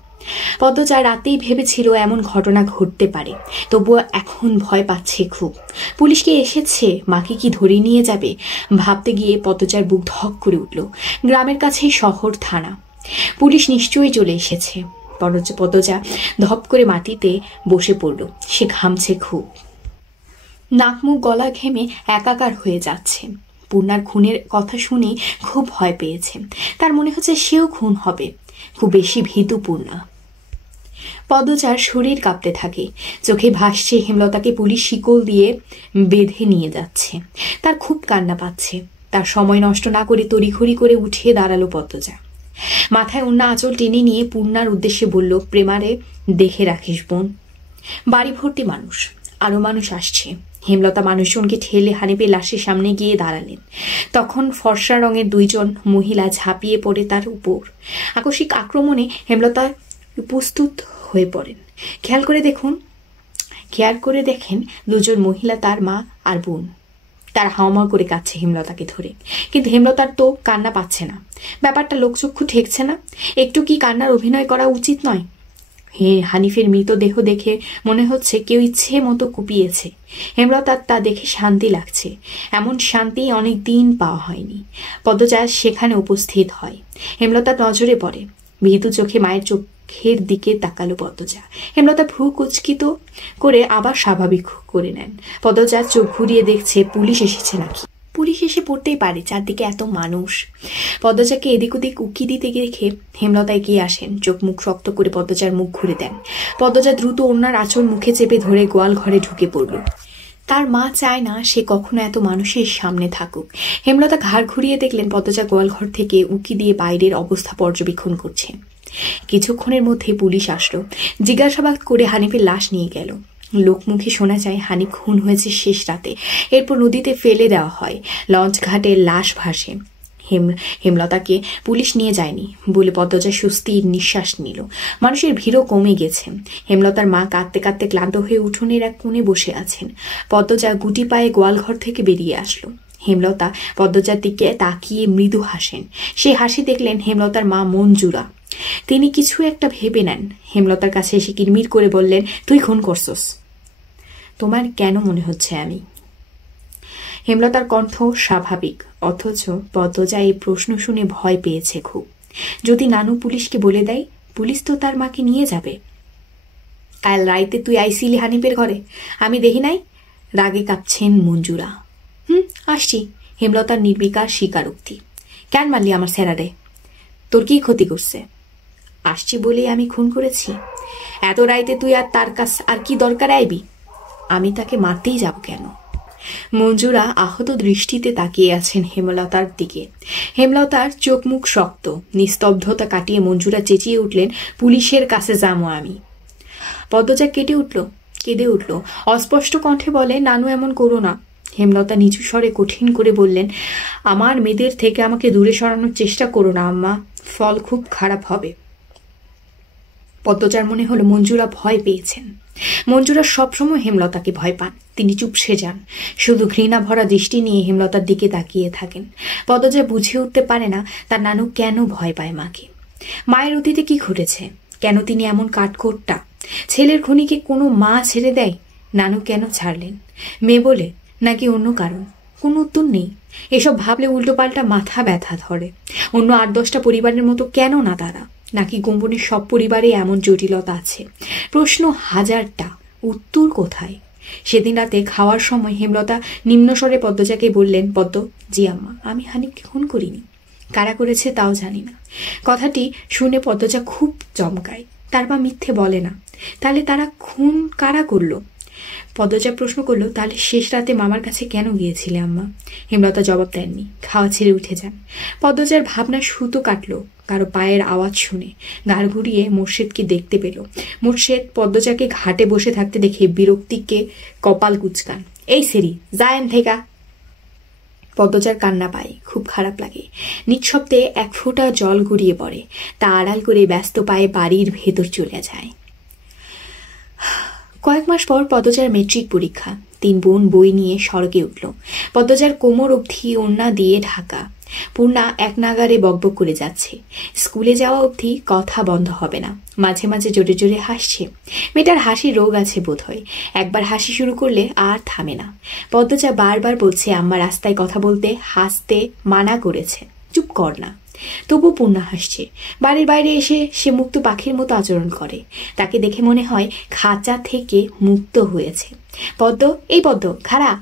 পদ্মজা রাতেই ভেবেছিল এমন ঘটনা ঘটতে পারে, তবুও এখন ভয় পাচ্ছে খুব। পুলিশকে এসেছে, মাকে কি ধরে নিয়ে যাবে ভাবতে গিয়ে পদ্মজার বুক ধক করে উঠল। গ্রামের কাছেই শহর, থানা। পুলিশ নিশ্চয়ই চলে এসেছে। পদ্মজা ধপ করে মাটিতে বসে পড়ল। সে ঘামছে খুব। নাক মুখ গলা ঘেমে একাকার হয়ে যাচ্ছে। পূর্ণার খুনের কথা শুনে খুব ভয় পেয়েছে। তার মনে হচ্ছে সেও খুন হবে। খুব বেশি ভীতু পূর্ণা। পদ্মজার শরীর কাঁপতে থাকে। চোখে ভাসছে হেমলতাকে পুলিশ শিকল দিয়ে বেঁধে নিয়ে যাচ্ছে। তার খুব কান্না পাচ্ছে। তার সময় নষ্ট না করে তড়িঘড়ি করে উঠিয়ে দাঁড়ালো পদ্মজা। মাথায় ওড়না আঁচল টেনে নিয়ে পূর্ণার উদ্দেশ্যে বলল, প্রেমারে দেখে রাখিস বোন। বাড়ি ভর্তি মানুষ, আরো মানুষ আসছে। হেমলতা মানুষজনকে ঠেলে হানিফের লাশের সামনে গিয়ে দাঁড়ালেন। তখন ফর্সা রঙের দুইজন মহিলা ঝাঁপিয়ে পড়ে তার উপর। আকস্মিক আক্রমণে হেমলতা প্রস্তুত হয়ে পড়েন। খেয়াল করে দেখেন দুজন মহিলা, তার মা আর বোন। তার হাওমাও করে কাঁদছে হেমলতাকে ধরে, কিন্তু হেমলতার তো কান্না পাচ্ছে না। ব্যাপারটা লোকচক্ষু ঠেকছে না। একটু কি কান্নার অভিনয় করা উচিত নয়? হানিফের মৃতদেহ দেখে মনে হচ্ছে কেউ ইচ্ছে মতো কুপিয়েছে। হেমলতার তা দেখে শান্তি লাগছে। এমন শান্তি অনেক দিন পাওয়া হয়নি। পদ্মজা সেখানে উপস্থিত হয়। হেমলতার নজরে পড়ে। ভীতু চোখে মায়ের চোখের দিকে তাকালো পদ্মজা। হেমলতা ভ্রু কুচকিত করে আবার স্বাভাবিক করে নেন। পদ্মজা চোখ ঘুরিয়ে দেখছে পুলিশ এসেছে নাকি। পুলিশ এসে পড়তেই পারে, চারদিকে এত মানুষ। পদ্মজাকে এদিক ওদিক উকি দিতে দেখে হেমলতা এগিয়ে আসেন। চোখ মুখ শক্ত করে পদ্মজার মুখ ঘুরে দেন। পদ্মজা দ্রুত ওনার আঁচল মুখে চেপে ধরে গোয়াল ঘরে ঢুকে পড়ল। তার মা চায় না সে কখনো এত মানুষের সামনে থাকুক। হেমলতা ঘাড় ঘুরিয়ে দেখলেন পদ্মজা গোয়াল ঘর থেকে উকি দিয়ে বাইরের অবস্থা পর্যবেক্ষণ করছে। কিছুক্ষণের মধ্যে পুলিশ আসলো। জিজ্ঞাসাবাদ করে হানিফের লাশ নিয়ে গেল। লোকমুখে শোনা যায় হানিফ খুন হয়েছে শেষ রাতে, এরপর নদীতে ফেলে দেওয়া হয়। লঞ্চ ঘাটে লাশ ভাসে। হেমলতাকে পুলিশ নিয়ে যায়নি বলে পদ্মজা স্বস্তির নিঃশ্বাস নিল। মানুষের ভিড়ও কমে গেছে। হেমলতার মা কাঁদতে কাঁদতে ক্লান্ত হয়ে উঠোনের এক কোণে বসে আছেন। পদ্মজা গুটি পায়ে গোয়ালঘর থেকে বেরিয়ে আসলো। হেমলতা পদ্মজার দিকে তাকিয়ে মৃদু হাসেন। সে হাসি দেখলেন হেমলতার মা মঞ্জুরা। তিনি কিছু একটা ভেবে নেন। হেমলতার কাছে এসে কিরমির করে বললেন, তুই খুন করছস? তোমার কেন মনে হচ্ছে আমি? হেমলতার কণ্ঠ স্বাভাবিক, অথচ পদ্মজা এই প্রশ্ন শুনে ভয় পেয়েছে খুব। যদি নানু পুলিশকে বলে দেয়, পুলিশ তো তার মাকে নিয়ে যাবে। কাল রাইতে তুই আইসিলি হানিফের ঘরে, আমি দেখি নাই? রাগে কাঁপছেন মঞ্জুরা। আসছি। হেমলতার নির্বিকার স্বীকারোক্তি। কেন মারলি আমার স্যারারে? তোর কি ক্ষতি করছে? আসছি বলেই আমি খুন করেছি। এত রাইতে তুই আর তার কাছ আর কি দরকার আইবি? আমি তাকে মারতেই যাব কেন? মঞ্জুরা আহত দৃষ্টিতে তাকিয়ে আছেন হেমলতার দিকে। হেমলতার চোখ মুখ শক্ত। নিস্তব্ধতা কাটিয়ে মঞ্জুরা চেঁচিয়ে উঠলেন, পুলিশের কাছে যাবো আমি। পদ্মজা কেঁদে উঠল। অস্পষ্ট কণ্ঠে বলে, নানু এমন করো না। হেমলতা নিচু স্বরে কঠিন করে বললেন, আমার মেয়েদের থেকে আমাকে দূরে সরানোর চেষ্টা করো না আম্মা, ফল খুব খারাপ হবে। পদ্মজার মনে হলো মঞ্জুরা ভয় পেয়েছেন। মঞ্জুরা সবসময় হেমলতাকে ভয় পান। তিনি চুপসে যান, শুধু ঘৃণা ভরা দৃষ্টি নিয়ে হেমলতার দিকে তাকিয়ে থাকেন। পদ্মজা বুঝে উঠতে পারে না তার নানু কেন ভয় পায় মাকে। মায়ের অতীতে কি ঘটেছে? কেন তিনি এমন কাঠখোট্টা? ছেলের খুনিকে কোনো মা ছেড়ে দেয়? নানু কেন ছাড়লেন? মেয়ে বলে নাকি অন্য কারণ? কোনো উত্তর নেই। এসব ভাবলে উল্টোপাল্টা মাথা ব্যথা ধরে। অন্য ৮-১০টা পরিবারের মতো কেন না তারা? নাকি গোপনের সব পরিবারে এমন জটিলতা আছে? প্রশ্ন হাজারটা, উত্তর কোথায়? সেদিন রাতে খাওয়ার সময় হেমলতা নিম্নস্বরে পদ্মজাকে বললেন, পদ্ম, জি আম্মা, আমি হানিফকে খুন করিনি। কারা করেছে তাও জানি না। কথাটি শুনে পদ্মজা খুব চমকায়। তার মা মিথ্যে বলে না। তাহলে তারা খুন কারা করলো? পদ্মজা প্রশ্ন করলো, তাহলে শেষ রাতে মামার কাছে কেন গিয়েছিলে আম্মা? হেমলতা জবাব দেননি। খাওয়া ছেড়ে উঠে যান। পদ্মজার ভাবনা সুতো কাটলো কারো পায়ের আওয়াজ শুনে। গাড় ঘুরিয়ে মোর্শেদকে দেখতে পেল। মোর্শেদ পদ্মজাকে ঘাটে বসে থাকতে দেখে বিরক্তিকে কপাল কুচকান। এই সেরি, যায়েন থেকা। পদ্মজার কান্না পায়, খুব খারাপ লাগে। নিঃশব্দে এক ফোঁটা জল গড়িয়ে পড়ে। তা আড়াল করে ব্যস্ত পায়ে বাড়ির ভেতর চলে যায়। কয়েক মাস পর পদ্মজার মেট্রিক পরীক্ষা। 3 বোন বই নিয়ে সড়কে উঠল। পদ্মজার কোমর অবধি ওড়না দিয়ে ঢাকা। পূর্ণা এক নাগারে বকবক করে যাচ্ছে। স্কুলে যাওয়া অবধি কথা বন্ধ হবে না। মাঝে মাঝে জোরে জোরে হাসছে। মেয়েটার হাসির রোগ আছে বোধ হয়। একবার হাসি শুরু করলে আর থামে না। পদ্মজা বারবার বলছে আম্মা রাস্তায় কথা বলতে, হাসতে মানা করেছে, চুপ কর না। তবু পূর্ণা হাসছে। বাড়ির বাইরে এসে সে মুক্ত পাখির মতো আচরণ করে। তাকে দেখে মনে হয় খাঁচা থেকে মুক্ত হয়েছে। পদ্ম, এই পদ্ম, খাড়া।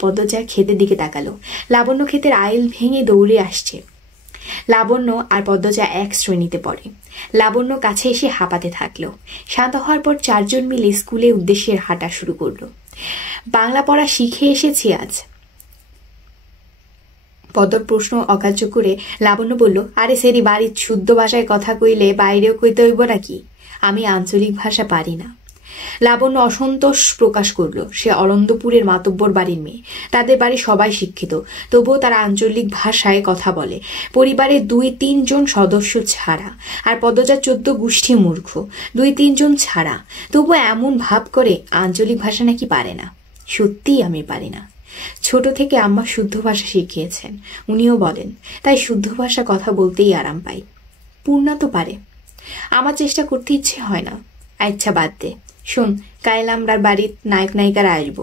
পদ্মজা ক্ষেতের দিকে তাকালো। লাবণ্য ক্ষেতের আইল ভেঙে দৌড়ে আসছে। লাবণ্য আর পদ্মজা এক শ্রেণীতে পড়ে। লাবণ্য কাছে এসে হাঁপাতে থাকলো। শান্ত হওয়ার পর 4 জন মিলে স্কুলের উদ্দেশ্যে হাঁটা শুরু করলো। বাংলা পড়া শিখে এসেছি আজ। পদ্মর প্রশ্ন অগ্রাহ্য করে লাবণ্য বলল, আরে সেরি বাড়ির শুদ্ধ ভাষায় কথা কইলে বাইরেও কইতে হইব নাকি? আমি আঞ্চলিক ভাষা পারি না। লাবণ্য অসন্তোষ প্রকাশ করল। সে অরন্দপুরের মাতব্বর বাড়ির মেয়ে, তাদের বাড়ি সবাই শিক্ষিত, তবুও তারা আঞ্চলিক ভাষায় কথা বলে, পরিবারের 2-3 জন সদস্য ছাড়া। আর পদ্মজা 14 গোষ্ঠী মূর্খ, 2-3 জন ছাড়া, তবুও এমন ভাব করে আঞ্চলিক ভাষা নাকি পারে না। সত্যিই আমি পারি না। ছোট থেকে আম্মা শুদ্ধ ভাষা শিখিয়েছেন, উনিও বলেন, তাই শুদ্ধ ভাষা কথা বলতেই আরাম পাই। পূর্ণা তো পারে, আমার চেষ্টা করতে ইচ্ছে হয় না। আচ্ছা বাদ দে, শোন, কাল আমরা বাড়ির নায়ক নায়িকারা আসবো।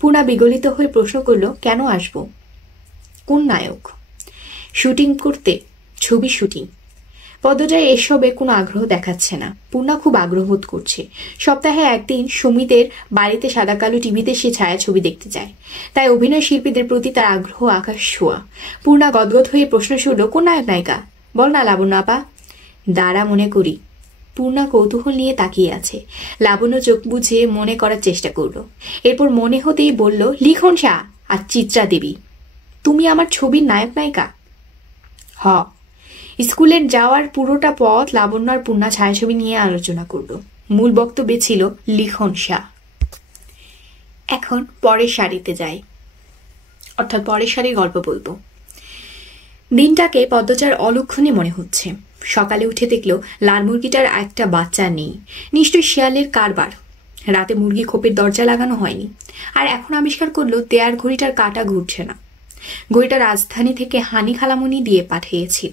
পূর্ণা বিগলিত হয়ে প্রশ্ন করলো, কেন আসবো? কোন নায়ক? শুটিং করতে, ছবি শুটিং। পদ্মজা এসবে কোনো আগ্রহ দেখাচ্ছে না। পূর্ণা খুব আগ্রহ বোধ করছে। সপ্তাহে একদিন সুমিতের বাড়িতে সাদা কালো টিভিতে সে ছায়াছবি দেখতে যায়, তাই অভিনয় শিল্পীদের প্রতি তার আগ্রহ আকাশ ছোঁয়া। পূর্ণা গদগদ হয়ে প্রশ্ন শুনল, কোন নায়ক নায়িকা? বল না লাবণ্য আপা। দাঁড়া মনে করি। পূর্ণা কৌতূহল নিয়ে তাকিয়ে আছে। লাবণ্য চোখ বুঝে মনে করার চেষ্টা করলো। এরপর মনে হতেই বলল, লিখন শাহ আর চিত্রা দেবী। তুমি আমার ছবির নায়ক নায়িকা? হ। স্কুলের যাওয়ার পুরোটা পথ লাবণ্য আর পূর্ণা ছায়াছবি নিয়ে আলোচনা করল। মূল বক্তব্যে ছিল লিখন শাহ। এখন পরের সারিতে যাই, অর্থাৎ পরের সারির গল্প বলবো। দিনটাকে পদ্মজার অলক্ষণে মনে হচ্ছে। সকালে উঠে দেখলো লাল মুরগিটার একটা বাচ্চা নেই। নিশ্চয় শিয়ালের কারবার। রাতে মুরগি খোপের দরজা লাগানো হয়নি। আর এখন আবিষ্কার করলো দেয়ার ঘড়িটার কাঁটা ঘুরছে না। ঘড়িটা রাজধানী থেকে হানি খালামনি দিয়ে পাঠিয়েছিল।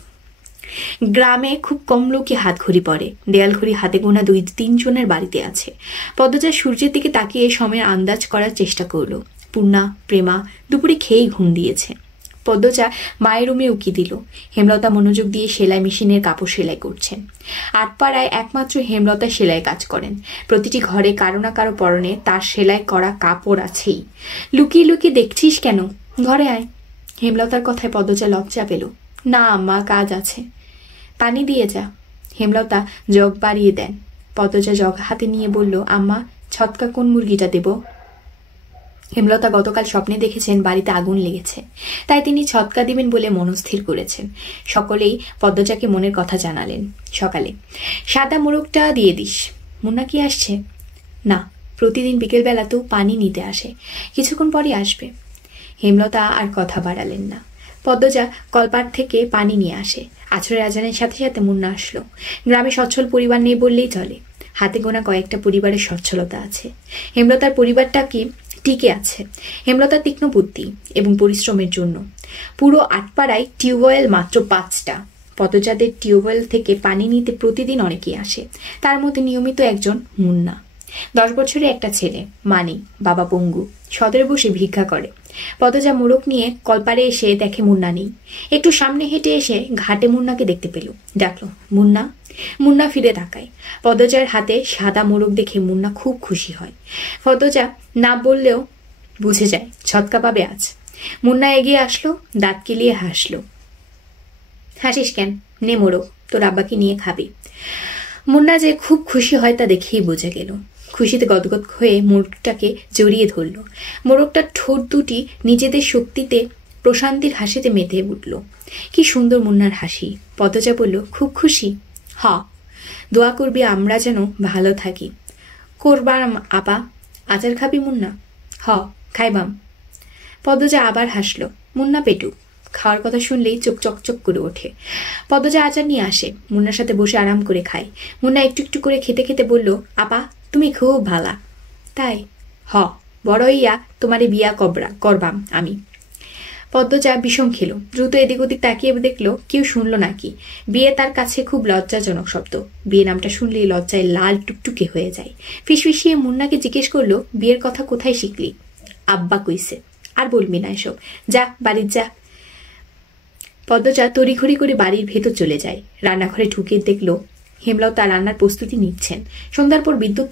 গ্রামে খুব কম লোকই হাত ঘড়ি পরে। দেয়াল ঘড়ি হাতে গোনা 2-3 জনের বাড়িতে আছে। পদ্মজা সূর্যের দিকে তাকিয়ে সময়ের আন্দাজ করার চেষ্টা করলো। পূর্ণা, প্রেমা দুপুরে খেয়েই ঘুম দিয়েছে। পদ্মজা মায়ের রুমে উকি দিল। হেমলতা মনোযোগ দিয়ে সেলাই মেশিনের কাপড় সেলাই করছেন। আটপাড়ায় একমাত্র হেমলতা সেলাই কাজ করেন। প্রতিটি ঘরে কারো না কারো পরনে তার সেলাই করা কাপড় আছেই। লুকিয়ে লুকিয়ে দেখছিস কেন? ঘরে আয়। হেমলতার কথায় পদ্মজা লজ্জা পেল। না আম্মা, কাজ আছে। পানি দিয়ে যা। হেমলতা জগ বাড়িয়ে দেন। পদ্মজা জগ হাতে নিয়ে বলল, আম্মা, ছটকা কোন মুরগিটা দেব? হেমলতা গতকাল স্বপ্নে দেখেছেন বাড়িতে আগুন লেগেছে, তাই তিনি ছটকা দিবেন বলে মনস্থির করেছেন। সকলেই পদ্মজাকে মনের কথা জানালেন। সকালে, সাদা মোরগটা দিয়ে দিস। মুন্না কি আসছে? না, প্রতিদিন বিকেলবেলা তো পানি নিতে আসে, কিছুক্ষণ পরই আসবে। হেমলতা আর কথা বাড়ালেন না। পদ্মজা কলপাট থেকে পানি নিয়ে আসে। আছরের আজানের সাথে সাথে মুন্না আসলো। গ্রামে সচ্ছল পরিবার নেই বললেই চলে। হাতে গোনা কয়েকটা পরিবারের সচ্ছলতা আছে। হেমলতার পরিবারটা কি টিকে আছে হেমলতার তীক্ষ্ণ বুদ্ধি এবং পরিশ্রমের জন্য। পুরো আটপাড়ায় টিউবওয়েল মাত্র 5টা। পদ্মজাদের টিউবওয়েল থেকে পানি নিতে প্রতিদিন অনেকেই আসে। তার মধ্যে নিয়মিত একজন মুন্না। 10 বছরের একটা ছেলে, মানি, বাবা পঙ্গু, সদরে বসে ভিক্ষা করে। পদ্মজা মোড়ক নিয়ে কলপারে এসে দেখে মুন্না নেই। একটু সামনে হেঁটে এসে ঘাটে মুন্নাকে দেখতে পেল। ডাকলো, মুন্না। মুন্না ফিরে তাকায়। পদ্মজার হাতে সাদা মোড়ক দেখে মুন্না খুব খুশি হয়। পদ্মজা না বললেও বুঝে যায় ছটকা পাবে আজ। মুন্না এগিয়ে আসলো, দাঁত কিলিয়ে হাসলো। হাসিস কেন? নে মোড়ক, তোর আব্বাকে নিয়ে খাবি। মুন্না যে খুব খুশি হয় তা দেখেই বুঝে গেল। খুশিতে গদগদ হয়ে মোড়কটাকে জড়িয়ে ধরল। মোড়কটার ঠোঁট দুটি নিজেদের শক্তিতে প্রশান্তির হাসিতে মেতে উঠল। কি সুন্দর মুন্নার হাসি। পদ্মজা বলল, খুব খুশি? হ। দোয়া করবি আমরা যেন ভালো থাকি। করবার আপা। আচার খাবি মুন্না? হ, খাইবাম। পদ্মজা আবার হাসলো। মুন্না পেটু। খাওয়ার কথা শুনলেই চোখ চকচক করে ওঠে। পদ্মজা আচার নিয়ে আসে, মুন্নার সাথে বসে আরাম করে খায়। মুন্না একটু একটু করে খেতে খেতে বলল, আপা তুমি খুব ভালা। তাই? হ, বড় ইয়া তোমারে বিয়া করবাম আমি। পদ্মজা বিষম খেল। দ্রুত এদিক ওদিক তাকিয়ে দেখলো কেউ শুনলো নাকি। বিয়ে তার কাছে খুব লজ্জাজনক শব্দ। বিয়ে নামটা শুনলেই লজ্জায় লাল টুকটুকে হয়ে যায়। ফিসফিসিয়ে মুন্নাকে জিজ্ঞেস করলো, বিয়ের কথা কোথায় শিখলি? আব্বা কইছে। আর বলবি না এসব, যা বাড়ির যা। পদ্মজা তড়িঘড়ি করে বাড়ির ভেতর চলে যায়। রান্নাঘরে ঢুকে দেখলো হেমলতা রান্নার প্রস্তুতি নিচ্ছেন। সন্ধ্যার পর বিদ্যুৎ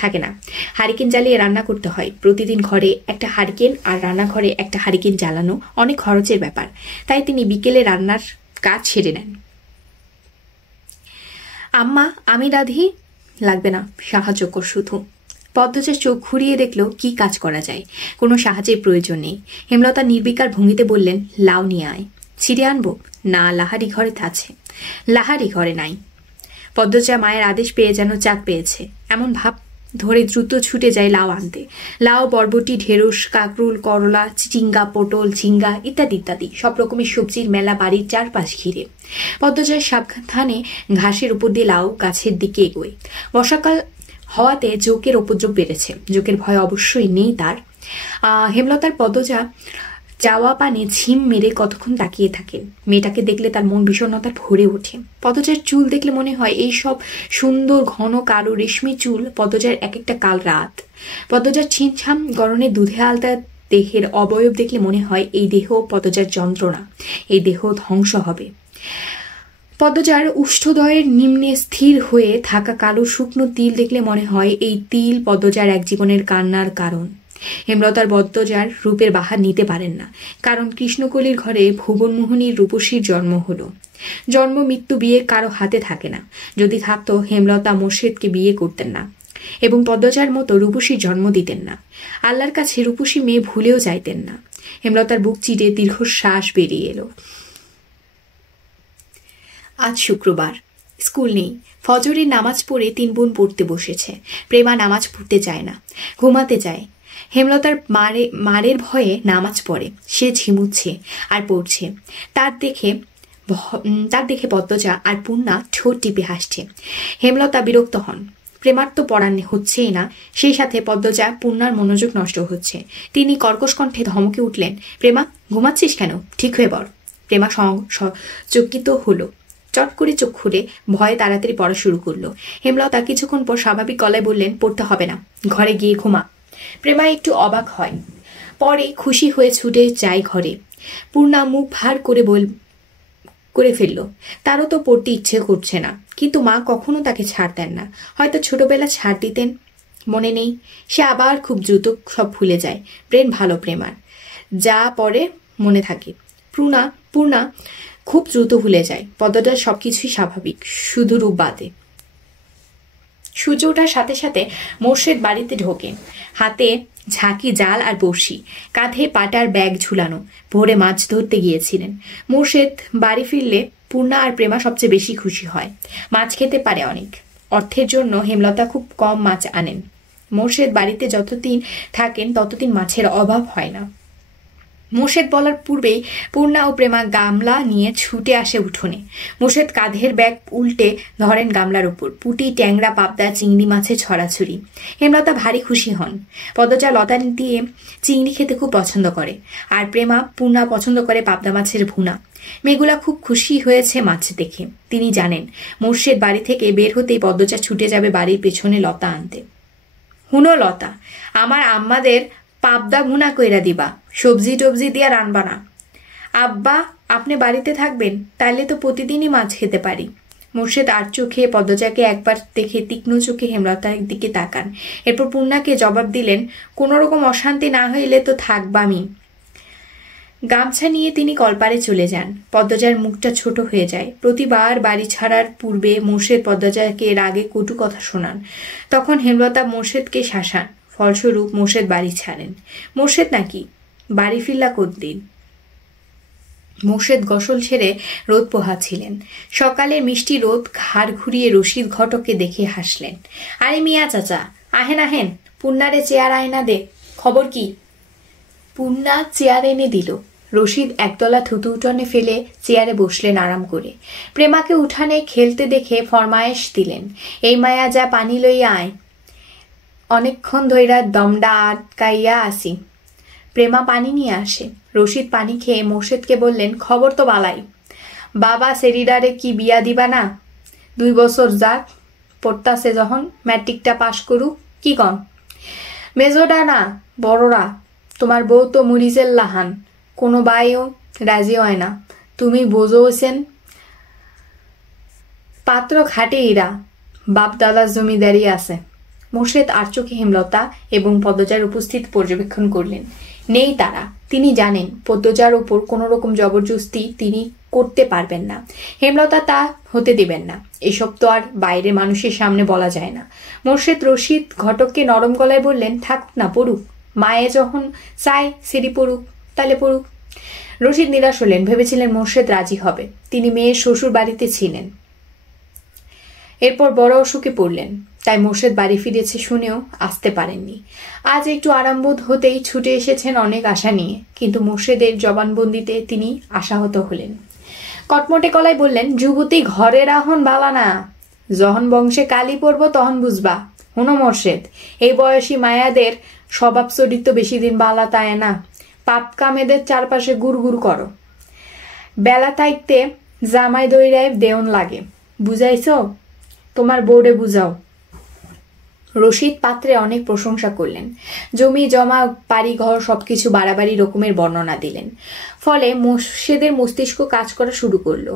থাকে না। হারিকেন জ্বালিয়ে রান্না করতে হয়। প্রতিদিন ঘরে একটা হারিকেন আর রান্নাঘরে একটা হারিকেন জ্বালানো অনেক খরচের ব্যাপার। তাই তিনি বিকেলে রান্নার কাজ সেরে নেন। আম্মা আমি রাধি। লাগবে না, সাহায্য কর শুধু। পদ্মজা চোখ ঘুরিয়ে দেখলো কি কাজ করা যায়। কোনো সাহায্যের প্রয়োজন নেই। হেমলতা নির্বিকার ভঙ্গিতে বললেন, লাউ নিয়ে আয়। ছিঁড়ে আনবো? না, লাহারি ঘরে আছে। লাহারি ঘরে নাই। পদ্মজা মায়ের আদেশ পেয়ে যেন চাঁদ পেয়েছে এমন ভাব ধরে দ্রুত ছুটে যায় লাউ আনতে। লাউ, বরবটি, ঢেঁড়স, কাকরুল, করলা, চিচিঙ্গা, পটল, ঝিঙ্গা ইত্যাদি ইত্যাদি সব রকমের সবজির মেলা বাড়ির চারপাশ ঘিরে। পদ্মজার সাবধানে ঘাসের উপর দিয়ে লাউ গাছের দিকে এগোয়। বর্ষাকাল হওয়াতে জোকের উপদ্রব বেড়েছে। জোকের ভয় অবশ্যই নেই তার। হেমলতার পদ্মজা চাওয়া পানে ঝিম মেরে কতক্ষণ তাকিয়ে থাকেন। মেয়েটাকে দেখলে তার মন বিষণ্ণতায় ভরে ওঠে। পদ্মজার চুল দেখলে মনে হয় এই সব সুন্দর ঘন কালো রেশমি চুল পদ্মজার এক একটা কাল রাত। পদ্মজার ছিমছাম গরনে দুধে আলতা দেহের অবয়ব দেখলে মনে হয় এই দেহ পদ্মজার যন্ত্রণা, এই দেহ ধ্বংস হবে। পদ্মজার উষ্ঠদয়ের নিম্নে স্থির হয়ে থাকা কালো শুকনো তিল দেখলে মনে হয় এই তিল পদ্মজার এক জীবনের কান্নার কারণ। হেমলতার পদ্মজার রূপের বাহার নিতে পারেন না, কারণ কৃষ্ণকলির ঘরে ভুবনমোহিনীর রূপসীর জন্ম হলো। জন্ম মৃত্যু বিয়ে কারো হাতে থাকে না। যদি থাকতো হেমলতা মোর্শেদকে বিয়ে করতেন না এবং পদ্মজার মতো রূপসীর জন্ম দিতেন না। আল্লাহর কাছে রূপসী মেয়ে ভুলেও যাইতেন না। হেমলতার বুক চিরে দীর্ঘশ্বাস বেরিয়ে এলো। আজ শুক্রবার, স্কুল নেই। ফজরের নামাজ পড়ে 3 বোন পড়তে বসেছে। প্রেমা নামাজ পড়তে চায় না, ঘুমাতে চায়। হেমলতার মারের ভয়ে নামাজ পড়ে। সে ঝিমুচ্ছে আর পড়ছে। তার দেখে পদ্মজা আর পূর্ণা ঠোঁট টিপে হাসছে। হেমলতা বিরক্ত হন। প্রেমার তো পড়ানো হচ্ছেই না, সেই সাথে পদ্মজা পূর্ণার মনোযোগ নষ্ট হচ্ছে। তিনি কর্কশ কণ্ঠে ধমকে উঠলেন, প্রেমা ঘুমাচ্ছিস কেন? ঠিক হয়ে পড়। প্রেমা চকিত হলো। চট করে চোখ খুলে ভয়ে তাড়াতাড়ি পড়া শুরু করলো। হেমলতা কিছুক্ষণ পর স্বাভাবিক গলায় বললেন, পড়তে হবে না, ঘরে গিয়ে ঘুমা। প্রেমা একটু অবাক হয়, পরে খুশি হয়ে ছুটে যায় ঘরে। পূর্ণা মুখ ভার করে ফেলল। তারও তো পড়তে ইচ্ছে করছে না, কিন্তু মা কখনো তাকে ছাড় দেন না। হয়তো ছোটবেলা ছাড় দিতেন, মনে নেই। সে আবার খুব দ্রুত সব ভুলে যায়। ব্রেন ভালো প্রেমার, যা পরে মনে থাকে। পূর্ণা খুব দ্রুত ভুলে যায়। পদ্মজার সবকিছুই স্বাভাবিক, শুধু রূপ বাদে। সূর্য ওঠার সাথে সাথে মোর্শেদ বাড়িতে ঢোকেন। হাতে ঝাঁকি, জাল আর বড়শি, কাঁধে পাটার ব্যাগ ঝুলানো। ভোরে মাছ ধরতে গিয়েছিলেন। মোর্শেদ বাড়ি ফিরলে পূর্ণা আর প্রেমা সবচেয়ে বেশি খুশি হয়। মাছ খেতে পারে অনেক। অর্থের জন্য হেমলতা খুব কম মাছ আনেন। মোর্শেদ বাড়িতে যতদিন থাকেন ততদিন মাছের অভাব হয় না। মোর্শেদ বলার পূর্বেই পূর্ণা ও প্রেমা গামলা নিয়ে ছুটে আসে উঠোনে। মোর্শেদ কাঁধের ব্যাগ উল্টে ধরেন গামলার উপর। পুঁটি, ট্যাংরা, পাবদা, চিংড়ি মাছের ছড়াছড়ি। হেমলতা ভারী খুশি হন। পদ্মজা লতা দিয়ে চিংড়ি খেতে খুব পছন্দ করে, আর পূর্ণা পছন্দ করে পাবদা মাছের ভুনা। মেয়েগুলা খুব খুশি হয়েছে মাছ দেখে। তিনি জানেন মোর্শেদ বাড়ি থেকে বের হতেই পদ্মজা ছুটে যাবে বাড়ির পেছনে লতা আনতে। হুনো লতা, আমার আম্মাদের পাবদা ভুনা কইরা দিবা, সবজি টবজি দিয়া রানবা না। আব্বা, আপনি বাড়িতে থাকবেন, তাইলে তো প্রতিদিনই মাছ খেতে পারি। মোর্শেদ আর চোখে পদ্মজাকে একবার দেখে তীক্ষ্ণ চোখে হেমলতার দিকে তাকান। এরপর পূর্ণাকে জবাব দিলেন, কোনো রকম অশান্তি না হইলে তো থাকবামি। গামছা নিয়ে তিনি কলপারে চলে যান। পদ্মজার মুখটা ছোট হয়ে যায়। প্রতিবার বাড়ি ছাড়ার পূর্বে মোর্শেদ পদ্মজাকে রাগে কটু কথা শোনান। তখন হেমলতা মোর্শেদকে শাসান। ফলস্বরূপ মোর্শেদ বাড়ি ছাড়েন। মোর্শেদ নাকি বাড়ি ফিরলা কতদিন। মোর্শেদ গোসল ছেড়ে রোদ পোহাচ্ছিলেন। সকালে মিষ্টি রোদ ঘাড় ঘুরিয়ে রশিদ ঘটককে দেখে হাসলেন। আরে মিয়া চাচা, আহেন আহেন, পূর্ণারে চেয়ার আয়না দে, খবর কি? পূর্ণা চেয়ার এনে দিল। রশিদ একতলা থুতু উঠোনে ফেলে চেয়ারে বসলেন আরাম করে। প্রেমাকে উঠানে খেলতে দেখে ফরমায়েশ দিলেন, এই মায়া যা পানি লইয়া আয়, অনেকক্ষণ ধইরা দমডা আটকাইয়া আসি। প্রেমা পানি নিয়ে আসে। রশিদ পানি খেয়ে মোর্শেদকে বললেন, খবর তো বালাই, বাবা সেরিডারে কি বিয়া দিবা না? 2 বছর যাক, পড়তাছে যখন, ম্যাট্রিকটা পাশ করুক, কি কন? মেজোডা না বড়রা, তোমার বউ তো মুরিজের লাহান, কোনো বাইও রাজি হয় না, তুমি বোঝোছেন। পাত্র খাটে ইরা, বাপ দাদার জমিদারি আছে। মোর্শেদ আর চোখে হেমলতা এবং পদ্মজার উপস্থিত পর্যবেক্ষণ করলেন। নেই তারা। তিনি জানেন পদ্মজার উপর কোনো রকম জবরদস্তি তিনি করতে পারবেন না। হেমলতা তা হতে দেবেন না। এসব তো আর বাইরে মানুষের সামনে বলা যায় না। মোর্শেদ রশিদ ঘটককে নরম গলায় বললেন, থাকুক না, পড়ুক। মায়ে যখন চায় সেরি পড়ুক, তাহলে পড়ুক। রশিদ নিরাশ হলেন, ভেবেছিলেন মোর্শেদ রাজি হবে। তিনি মেয়ের শ্বশুর বাড়িতে ছিলেন, এরপর বড় অসুখে পড়লেন, তাই মোর্শেদ বাড়ি ফিরেছে শুনেও আসতে পারেননি। আজ একটু আরামবোধ হতেই ছুটে এসেছেন অনেক আশা নিয়ে, কিন্তু মোর্শেদের জবানবন্দিতে তিনি আশাহত হলেন। কটমটে গলায় বললেন, যুবতী ঘরে রাহন বালা না, যখন বংশে কালি পড়ব তখন বুঝবা। হুনো মোর্শেদ, এই বয়সী মায়াদের স্বভাব চরিত্র বেশি দিন বালা তাই না, পাপ কামেদের চারপাশে গুড় গুড় করো, বেলা তাইতে জামাই দইরায় দেওন লাগে, বুঝাইছ? তোমার বোর্ডে বুঝাও। রশিদ পাত্রে অনেক প্রশংসা করলেন, জমি জমা বাড়ি ঘর সবকিছু বাড়াবাড়ি রকমের বর্ণনা দিলেন। ফলে মোর্শেদের মস্তিষ্ক কাজ করা শুরু করলো।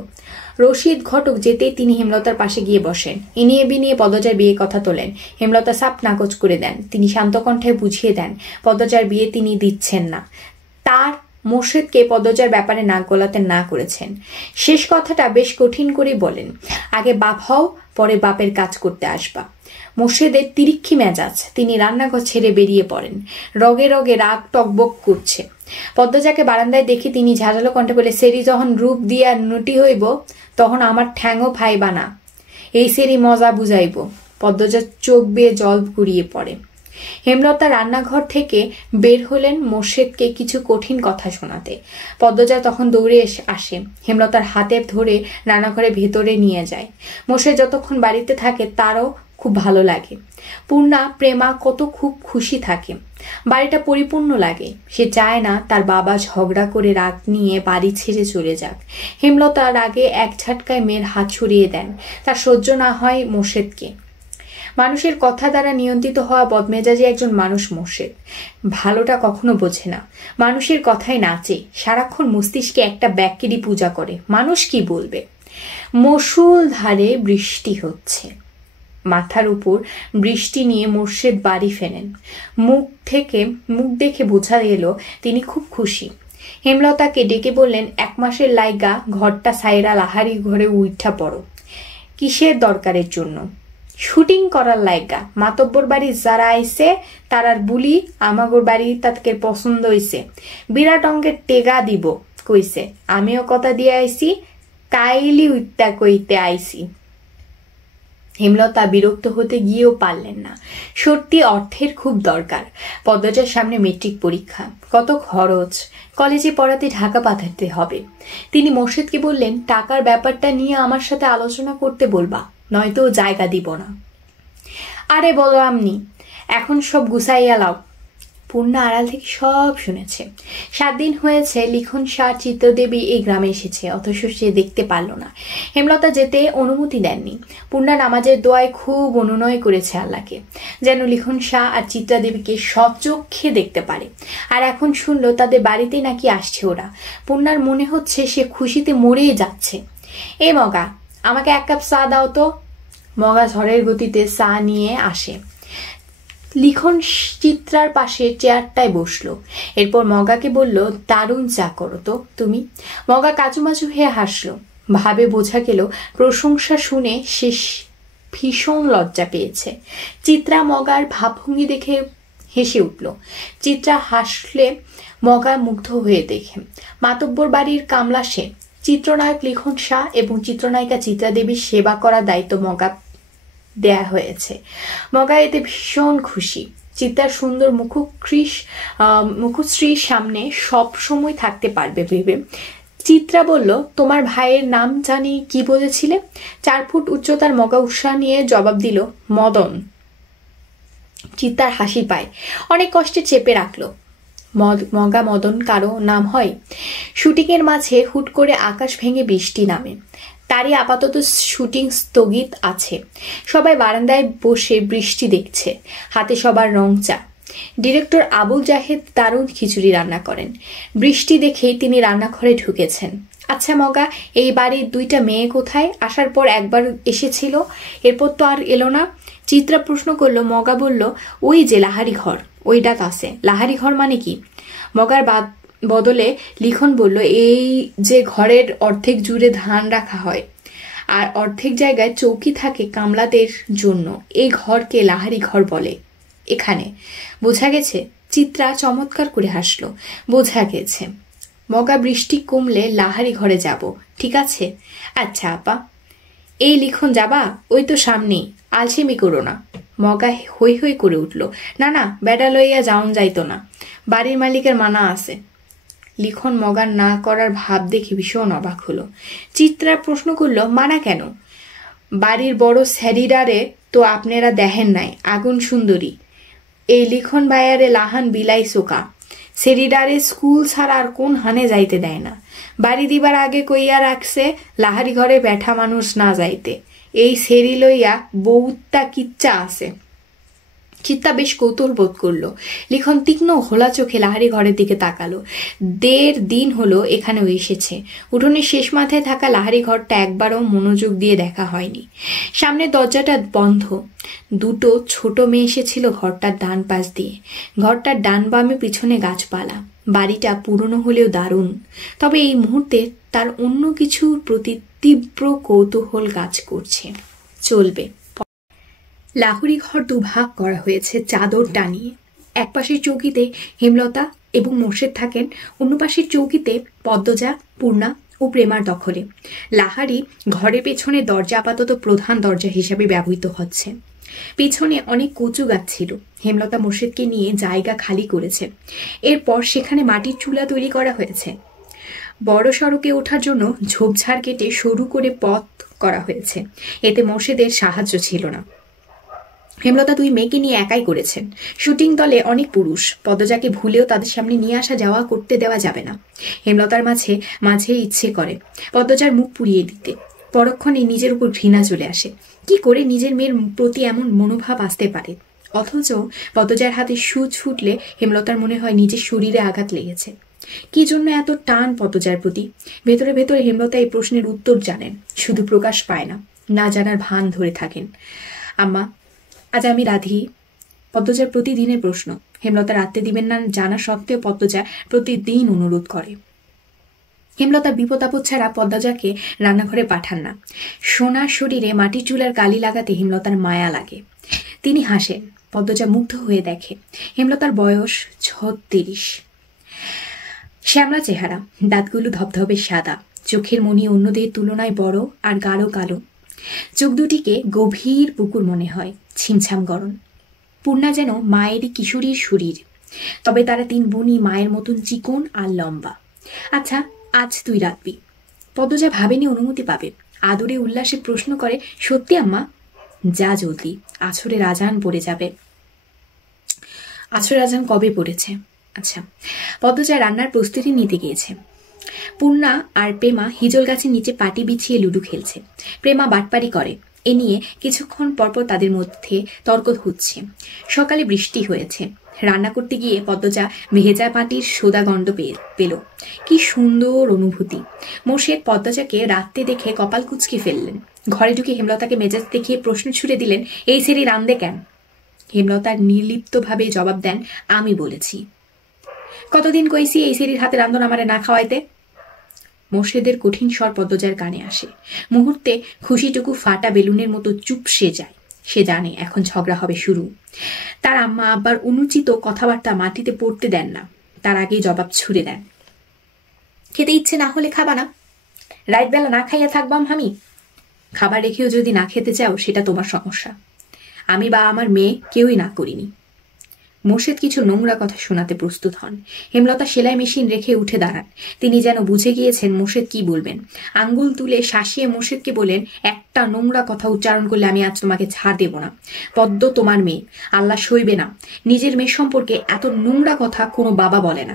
রশিদ ঘটক যেতেই তিনি হেমলতার পাশে গিয়ে বসেন, ইনিয়ে বিনিয়ে পদচার বিয়ে কথা তোলেন। হেমলতা সাপ নাকচ করে দেন। তিনি শান্ত কণ্ঠে বুঝিয়ে দেন পদচার বিয়ে তিনি দিচ্ছেন না, তার মোর্শেদকে পদচার ব্যাপারে নাক গলাতে না করেছেন। শেষ কথাটা বেশ কঠিন করে বলেন, আগে বাপ হও, পরে বাপের কাজ করতে আসবা। মোর্শেদের তিরিক্ষি মেজাজ, তিনি রান্নাঘর ছেড়ে বেরিয়ে পড়েন। রগে রগে রাগ টকবক করছে। পদ্মজাকে বারান্দায় দেখে তিনি ঝাঁঝালো কণ্ঠে বলে, সেরি যখন রূপ দিয়া নটি হইব তখন আমার ঠ্যাংও ফাইবা না, এই সেরি মজা বুঝাইব। পদ্মজার চোখ বেয়ে জল গড়িয়ে পড়ে। হেমলতা রান্নাঘর থেকে বের হলেন মোর্শেদকে কিছু কঠিন কথা শোনাতে। পদ্মজা তখন দৌড়ে আসে, হেমলতার হাতে ধরে রান্নাঘরে ভেতরে নিয়ে যায়। মোর্শেদ যতক্ষণ বাড়িতে থাকে তারও খুব ভালো লাগে। পূর্ণা প্রেমা কত খুব খুশি থাকে, বাড়িটা পরিপূর্ণ লাগে। সে চায় না তার বাবা ঝগড়া করে রাগ নিয়ে বাড়ি ছেড়ে চলে যাক। হেমলতা রাগে এক ঝটকায় মেয়ের হাত ছড়িয়ে দেন, তার সহ্য না হয় মোর্শেদকে। মানুষের কথা দ্বারা নিয়ন্ত্রিত হওয়া বদমেজাজি একজন মানুষ মোর্শেদ। ভালোটা কখনো বোঝে না, মানুষের কথায় নাচে, সারাক্ষণ মস্তিষ্কে একটা ব্যাকেরই পূজা করে, মানুষ কি বলবে। মসুল ধারে বৃষ্টি হচ্ছে, মাথার উপর বৃষ্টি নিয়ে মোর্শেদ বাড়ি ফেরেন। মুখ দেখে বোঝা গেল তিনি খুব খুশি। হেমলতাকে ডেকে বললেন, 1 মাসের লাইগা ঘরটা সাইরা লাহারি ঘরে উইঠা পড়ো। কিসের দরকারের জন্য? শুটিং করার লাইগা। মাতব্বর বাড়ি যারা আইছে তারার বুলি আমাগোর বাড়ি তাদের পছন্দ হইছে, বিরাট অঙ্কের টেগা দিব কইছে। আমিও কথা দিয়ে আইছি, কাইলি উইত্যা কইতে আইছি। হেমলতা বিরক্ত হতে গিয়েও পারলেন না, সত্যি অর্থের খুব দরকার। পদ্মজার সামনে মেট্রিক পরীক্ষা, কত খরচ, কলেজে পড়াতে ঢাকা পাঠাতে হবে। তিনি মোর্শেদকে বললেন, টাকার ব্যাপারটা নিয়ে আমার সাথে আলোচনা করতে বলবা, নয়তো জায়গা দিব না। আরে বলো আমনি, এখন সব গুছাইয়া লাও। পূর্ণা আড়াল থেকে সব শুনেছে। 7 দিন হয়েছে লিখন শাহ চিত্রদেবী এই গ্রামে এসেছে, অথচ সে দেখতে পারল না। হেমলতা যেতে অনুমতি দেননি। পূর্ণা নামাজের দোয়ায় খুব অনুনয় করেছে আল্লাহকে, যেন লিখন শাহ আর চিত্রাদেবীকে সচক্ষে দেখতে পারে। আর এখন শুনল তাদের বাড়িতে নাকি আসছে ওরা। পূর্ণার মনে হচ্ছে সে খুশিতে মরেই যাচ্ছে। এ মগা, আমাকে 1 কাপ চা দাও তো। মগা ঝড়ের গতিতে চা নিয়ে আসে। লিখন চিত্রার পাশে চেয়ারটায় বসলো। এরপর মগাকে বলল, দারুণ চা করো তো তুমি। মগা কাচুমাচু হয়ে হাসলো। ভাবে বোঝা গেল প্রশংসা শুনে সে ভীষণ লজ্জা পেয়েছে। চিত্রা মগার ভাবভঙ্গি দেখে হেসে উঠল। চিত্রা হাসলে মগা মুগ্ধ হয়ে দেখে। মাতব্বর বাড়ির কামলা সে। চিত্রনায়ক লিখন শাহ এবং চিত্রনায়িকা চিত্রাদেবীর সেবা করার দায়িত্ব মগা দেয়া হয়েছে। মগা এতে ভীষণ খুশি। চিত্রার সুন্দর মুখশ্রীর সামনে সব সময় থাকতে পারবে ভেবে চিত্রা বলল, তোমার ভাইয়ের নাম জানি কি বলেছিলে? 4 ফুট উচ্চতার মগা উৎসাহ নিয়ে জবাব দিল, মদন। চিত্রার হাসি পায়, অনেক কষ্টে চেপে রাখলো। মগা মদন কারো নাম হয়? শুটিংয়ের মাঝে হুট করে আকাশ ভেঙে বৃষ্টি নামে, তারই আপাতত শুটিং স্থগিত আছে। সবাই বারান্দায় বসে বৃষ্টি দেখছে, হাতে সবার রং চা। ডিরেক্টর আবুল জাহেদ দারুণ খিচুড়ি রান্না করেন। বৃষ্টি দেখেই তিনি রান্নাঘরে ঢুকেছেন। আচ্ছা মগা, এই বাড়ির 2টা মেয়ে কোথায়? আসার পর একবার এসেছিল, এরপর তো আর এলো না। চিত্রা প্রশ্ন করলো। মগা বলল, ওই যে লাহারি ঘর, ওই ডাক আছে। লাহারি ঘর মানে কি? মগার বদলে লিখন বলল, এই যে ঘরের অর্ধেক জুড়ে ধান রাখা হয় আর অর্ধেক জায়গায় চৌকি থাকে কামলাদের জন্য, এই ঘরকে লাহারি ঘর বলে। এখানে বোঝা গেছে? চিত্রা চমৎকার করে হাসলো। বোঝা গেছে। মগা বৃষ্টি কমলে লাহারি ঘরে যাব, ঠিক আছে? আচ্ছা আপা। এই লিখন যাবা? ওই তো সামনেই, আলসেমি করো না। মগা হৈ হৈ করে উঠল, না না, বেড়া লইয়া যাওন যাইতো না, বাড়ির মালিকের মানা আছে। লিখন মগার না করার ভাব দেখে ভীষণ অবাক হলো। চিত্রা প্রশ্ন করল, মানা কেন? বাড়ির বড় স্যারিডারে তো আপনারা দেখেন নাই, আগুন সুন্দরী। এই লিখন ভাইয়ারে লাহান বিলাই সোকা, সেরিডারে স্কুল ছাড়া আর কোন হানে যাইতে দেয় না। বাড়ি দিবার আগে কইয়া রাখছে লাহারি ঘরে ব্যাঠা মানুষ না যাইতে। এই সেরি লইয়া বউত্তা কিচ্চা আছে। চিত্তা বেশ কৌতূহল বোধ করলো। লিখন তীক্ষ্ণ ঘোলা চোখে লাহারি ঘরের দিকে তাকালো। 1.5 দিন হলো এখানেও এসেছে। উঠোনের শেষ মাথায় থাকা লাহারি ঘরটা একবারও মনোযোগ দিয়ে দেখা হয়নি। সামনের দরজাটা বন্ধ। দুটো ছোট মেয়ে এসেছিল ঘরটার ডান পাশ দিয়ে। ঘরটার ডান বামে পিছনে গাছপালা। বাড়িটা পুরনো হলেও দারুণ। তবে এই মুহূর্তে তার অন্য কিছুর প্রতি তীব্র কৌতূহল কাজ করছে। চলবে। লাহুরি ঘর দুভাগ করা হয়েছে চাদর টানিয়ে। এক পাশের চৌকিতে হেমলতা এবং মোর্শেদ থাকেন, অন্য পাশের চৌকিতে পদ্মজা, পূর্ণা ও প্রেমার দখলে। লাহারি ঘরের পেছনে দরজা আপাতত প্রধান দরজা হিসাবে ব্যবহৃত হচ্ছে। পেছনে অনেক কচু গাছ ছিল। হেমলতা মোর্শেদকে নিয়ে জায়গা খালি করেছে। এরপর সেখানে মাটির চুলা তৈরি করা হয়েছে। বড় সড়কে ওঠার জন্য ঝোপঝাড় কেটে সরু করে পথ করা হয়েছে। এতে মোর্শেদের সাহায্য ছিল না। হেমলতা 2 মেয়েকে নিয়ে একাই করেছেন। শুটিং দলে অনেক পুরুষ। পদ্মজাকে ভুলেও তাদের সামনে নিয়ে আসা যাওয়া করতে দেওয়া যাবে না। হেমলতার মাঝে মাঝে ইচ্ছে করে পদ্মজার মুখ পুড়িয়ে দিতে। পরক্ষণে নিজের উপর ঘৃণা চলে আসে। কি করে নিজের মেয়ের প্রতি এমন মনোভাব আসতে পারে? অথচ পদ্মজার হাতে সুচ ফুটলে হেমলতার মনে হয় নিজের শরীরে আঘাত লেগেছে। কি জন্য এত টান পদ্মজার প্রতি? ভেতরে ভেতরে হেমলতা এই প্রশ্নের উত্তর জানেন, শুধু প্রকাশ পায় না, না জানার ভান ধরে থাকেন। আম্মা, আজ আমি রাধি। পদ্মজার প্রতিদিনের প্রশ্ন। হেমলতা রাখতে দিবেন না জানা সত্ত্বেও পদ্মজা প্রতিদিন অনুরোধ করে। হেমলতার বিপদ আপদ ছাড়া পদ্মজাকে রান্নাঘরে পাঠান না। সোনা শরীরে মাটির চুলার কালি লাগাতে হেমলতার মায়া লাগে। তিনি হাসেন। পদ্মজা মুগ্ধ হয়ে দেখে হেমলতার বয়স 36। শ্যামলা চেহারা, দাঁতগুলো ধবধবে সাদা, চোখের মনি অন্যদের তুলনায় বড় আর গাঢ় কালো। চোখ দুটিকে গভীর পুকুর মনে হয়, ছিমছাম গরম। পূর্ণা যেন মায়েরই কিশোরীর শরীর, তবে তারা 3 বোনই মায়ের মতন চিকন আর লম্বা। আচ্ছা, আজ তুই রাখবি? পদ্মজা ভাবেনি অনুমতি পাবে। আদরে উল্লাসে প্রশ্ন করে, সত্যি আম্মা? যা জলদি, আছরের আজান পড়ে যাবে। আছরের আজান কবে পড়েছে? আচ্ছা। পদ্মজা রান্নার প্রস্তুতি নিতে গিয়েছে। পূর্ণা আর প্রেমা হিজল গাছের নিচে পাটি বিছিয়ে লুডু খেলছে। প্রেমা বাটপারি করে। এ নিয়ে কিছুক্ষণ পরপর তাদের মধ্যে তর্ক হচ্ছে। সকালে বৃষ্টি হয়েছে। রান্না করতে গিয়ে পদ্মজা ভেজা পাটির সোদা গন্ধ পেল। কি সুন্দর অনুভূতি। মোর্শেদ পদ্মজাকে রাত্রে দেখে কপাল কুঁচকে ফেললেন। ঘরে ঢুকে হেমলতাকে মেজাজ দেখিয়ে প্রশ্ন ছুড়ে দিলেন, এই সেরি রান্দে কেন? হেমলতা নির্লিপ্তভাবে জবাব দেন, আমি বলেছি। কতদিন কইছি এই সেরির হাতে রান্ধন আমারে না খাওয়াইতে? মোর্শেদের কঠিন স্বর পদ্মজার কানে আসে। মুহূর্তে খুশিটুকু ফাটা বেলুনের মতো চুপসে যায়। সে জানে এখন ঝগড়া হবে শুরু। তার আম্মা আব্বার অনুচিত কথাবার্তা মাটিতে পড়তে দেন না। তার আগেই জবাব ছুড়ে দেন, খেতে ইচ্ছে না হলে খাবা না? রাত বেলা না খাইয়া থাকবাম আমি? খাবার রেখেও যদি না খেতে চাও সেটা তোমার সমস্যা। আমি বা আমার মেয়ে কেউই না করিনি। মোর্শেদ কিছু নোংরা কথা শোনাতে প্রস্তুত হন। হেমলতা সেলাই মেশিন রেখে উঠে দাঁড়ান। তিনি যেন বুঝে গিয়েছেন মোর্শেদ কি বলবেন। আঙ্গুল তুলে শাসিয়ে মোর্শেদকে বলেন, একটা নোংরা কথা উচ্চারণ করলে আমি আজ তোমাকে ছাড় দেব না। পদ্ম তোমার মেয়ে, আল্লাহ সইবে না। নিজের মেয়ে সম্পর্কে এত নোংরা কথা কোনো বাবা বলে না।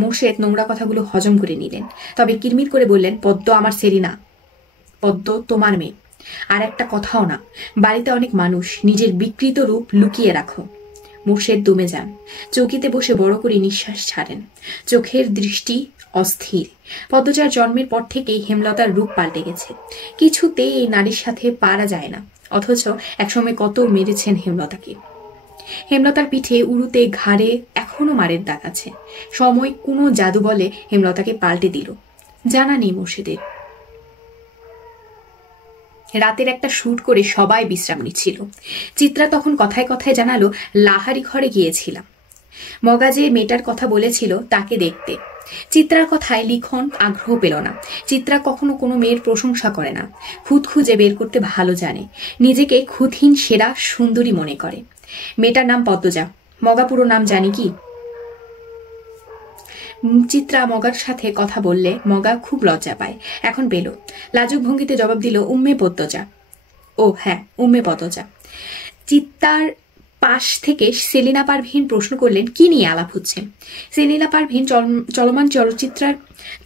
মোর্শেদ নোংরা কথাগুলো হজম করে নিলেন, তবে কিরমির করে বললেন, পদ্ম আমার সেরি না, পদ্ম তোমার মেয়ে। আর একটা কথাও না। বাড়িতে অনেক মানুষ, নিজের বিকৃত রূপ লুকিয়ে রাখো। মোর্শেদ দমে যান। চৌকিতে বসে বড় করে নিঃশ্বাস ছাড়েন। চোখের দৃষ্টি অস্থির। পদ্মজার জন্মের পর থেকেই হেমলতার রূপ পাল্টে গেছে। কিছুতেই এই নারীর সাথে পারা যায় না। অথচ একসময় কত মেরেছেন হেমলতাকে। হেমলতার পিঠে, উরুতে, ঘাড়ে এখনো মারের দাগ আছে। সময় কোনো জাদু বলে হেমলতাকে পাল্টে দিল। জানা নেই মোর্শেদের। রাতের একটা শুট করে সবাই বিশ্রাম নিচ্ছিল। চিত্রা তখন কথায় কথায় জানালো, লাহারি ঘরে গিয়েছিলাম। মগা যে মেয়েটার কথা বলেছিল তাকে দেখতে। চিত্রার কথায় লিখন আগ্রহ পেল না। চিত্রা কখনো কোনো মেয়ের প্রশংসা করে না, খুঁত খুঁজে বের করতে ভালো জানে, নিজেকে খুঁতহীন সেরা সুন্দরী মনে করে। মেয়েটার নাম পদ্মজা। মগা পুরো নাম জানি কি? চিত্রা মগার সাথে কথা বললে মগা খুব লজ্জা পায়, এখন পেল। লাজুক ভঙ্গিতে জবাব দিল, উম্মে পদ্মজা। ও হ্যাঁ, উম্মে পদ্মজা। চিত্তার পাশ থেকে সেলিনা পারভীন প্রশ্ন করলেন, কি নিয়ে আলাপ হচ্ছে? সেলিনা পারভীন চলমান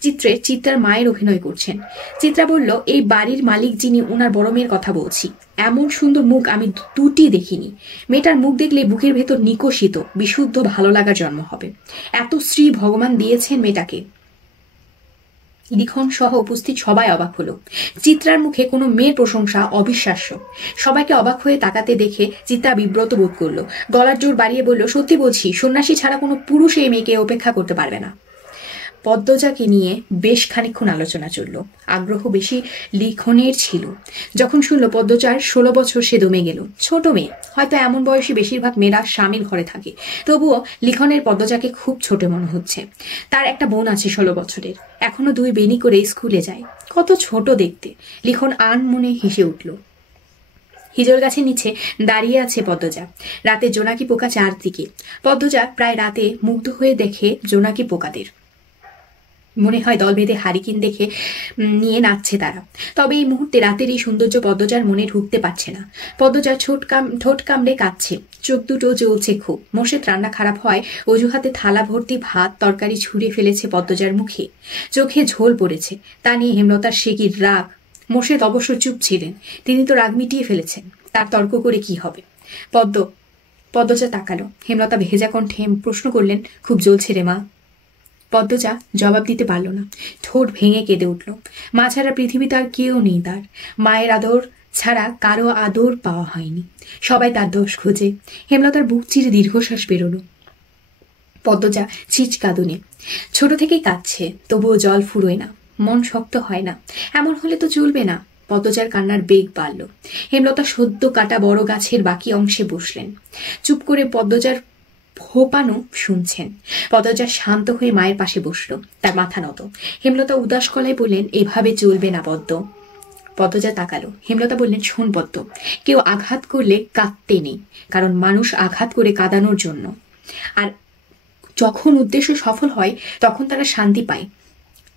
চিত্রে চিত্রার মায়ের অভিনয় করছেন। চিত্রা বলল, এই বাড়ির মালিক যিনি, ওনার বড় মেয়ের কথা বলছি। এমন সুন্দর মুখ আমি দুটি দেখিনি। মেয়েটার মুখ দেখলে বুকের ভেতর নিকষিত বিশুদ্ধ ভালো লাগার জন্ম হবে। এত শ্রী ভগবান দিয়েছেন মেয়েটাকে। লিখন সহ উপস্থিত সবাই অবাক হলো। চিত্রার মুখে কোনো মেয়ের প্রশংসা অবিশ্বাস্য। সবাইকে অবাক হয়ে তাকাতে দেখে চিত্রা বিব্রত বোধ করলো। গলার জোর বাড়িয়ে বলল, সত্যি বলছি, সন্ন্যাসী ছাড়া কোনো পুরুষ এই মেয়েকে উপেক্ষা করতে পারবে না। পদ্মজাকে নিয়ে বেশ খানিকক্ষণ আলোচনা চলল। আগ্রহ বেশি লিখনের ছিল। যখন শুনল পদ্মজার 16 বছর, সে দমে গেল। ছোট মেয়ে, হয়তো এমন বয়সী বেশিরভাগ মেয়েরা স্বামীর ঘরে থাকে, তবুও লিখনের পদ্মজাকে খুব ছোট মনে হচ্ছে। তার একটা বোন আছে 16 বছরের, এখনো 2 বেনি করে স্কুলে যায়। কত ছোট দেখতে! লিখন আন মনে হেসে উঠল। হিজল গাছের নিচে দাঁড়িয়ে আছে পদ্মজা। রাতে জোনাকি পোকা চারদিকে। পদ্মজা প্রায় রাতে মুগ্ধ হয়ে দেখে জোনাকি পোকাদের। মনে হয় দল বেঁধে হারিকেন দেখে নিয়ে নাচছে তারা। তবে এই মুহূর্তে রাতের এই সৌন্দর্য পদ্মজার মনে ঢুকতে পারছে না। পদ্মজা ঠোঁট কামড়ে কাঁদছে, চোখ দুটো জ্বলছে খুব। মোর্শেদ রান্না খারাপ হয় অজুহাতে থালা ভর্তি ভাত তরকারি ছুঁড়ে ফেলেছে পদ্মজার মুখে। চোখে ঝোল পড়েছে। তা নিয়ে হেমলতার সেকির রাগ। মোর্শেদ অবশ্য চুপ ছিলেন, তিনি তো রাগ মিটিয়ে ফেলেছেন, তার তর্ক করে কি হবে? পদ্মজা তাকালো। হেমলতা ভেজা কণ্ঠে প্রশ্ন করলেন, খুব জ্বলছে রে মা? পদ্মজা জবাব দিতে পারল না, ঠোঁট ভেঙে কেঁদে উঠল। মা ছাড়া পৃথিবীতে আর কেউ নেই তার। মায়ের আদর ছাড়া কারো আদর পাওয়া হয়নি। সবাই তার দোষ খোঁজে। হেমলতার বুক চিরে দীর্ঘশ্বাস বেরোলো। পদ্মজা ছিচকাঁদুনে। ছোট থেকেই কাঁদছে, তবুও জল ফুরোয় না, মন শক্ত হয় না। এমন হলে তো চলবে না। পদ্মজার কান্নার বেগ বাড়ল। হেমলতা সদ্য কাটা বড় গাছের বাকি অংশে বসলেন। চুপ করে পদ্মজার ফোপানো শুনছেন। পদ্মজা শান্ত হয়ে মায়ের পাশে বসল, তার মাথা নত। হেমলতা উদাস গলায় বললেন, এভাবে চলবে না পদ্ম। পদ্মজা তাকালো। হেমলতা বললেন, শোন পদ্ম, কেউ আঘাত করলে কাঁদতে নেই, কারণ মানুষ আঘাত করে কাঁদানোর জন্য। আর যখন উদ্দেশ্য সফল হয় তখন তারা শান্তি পায়।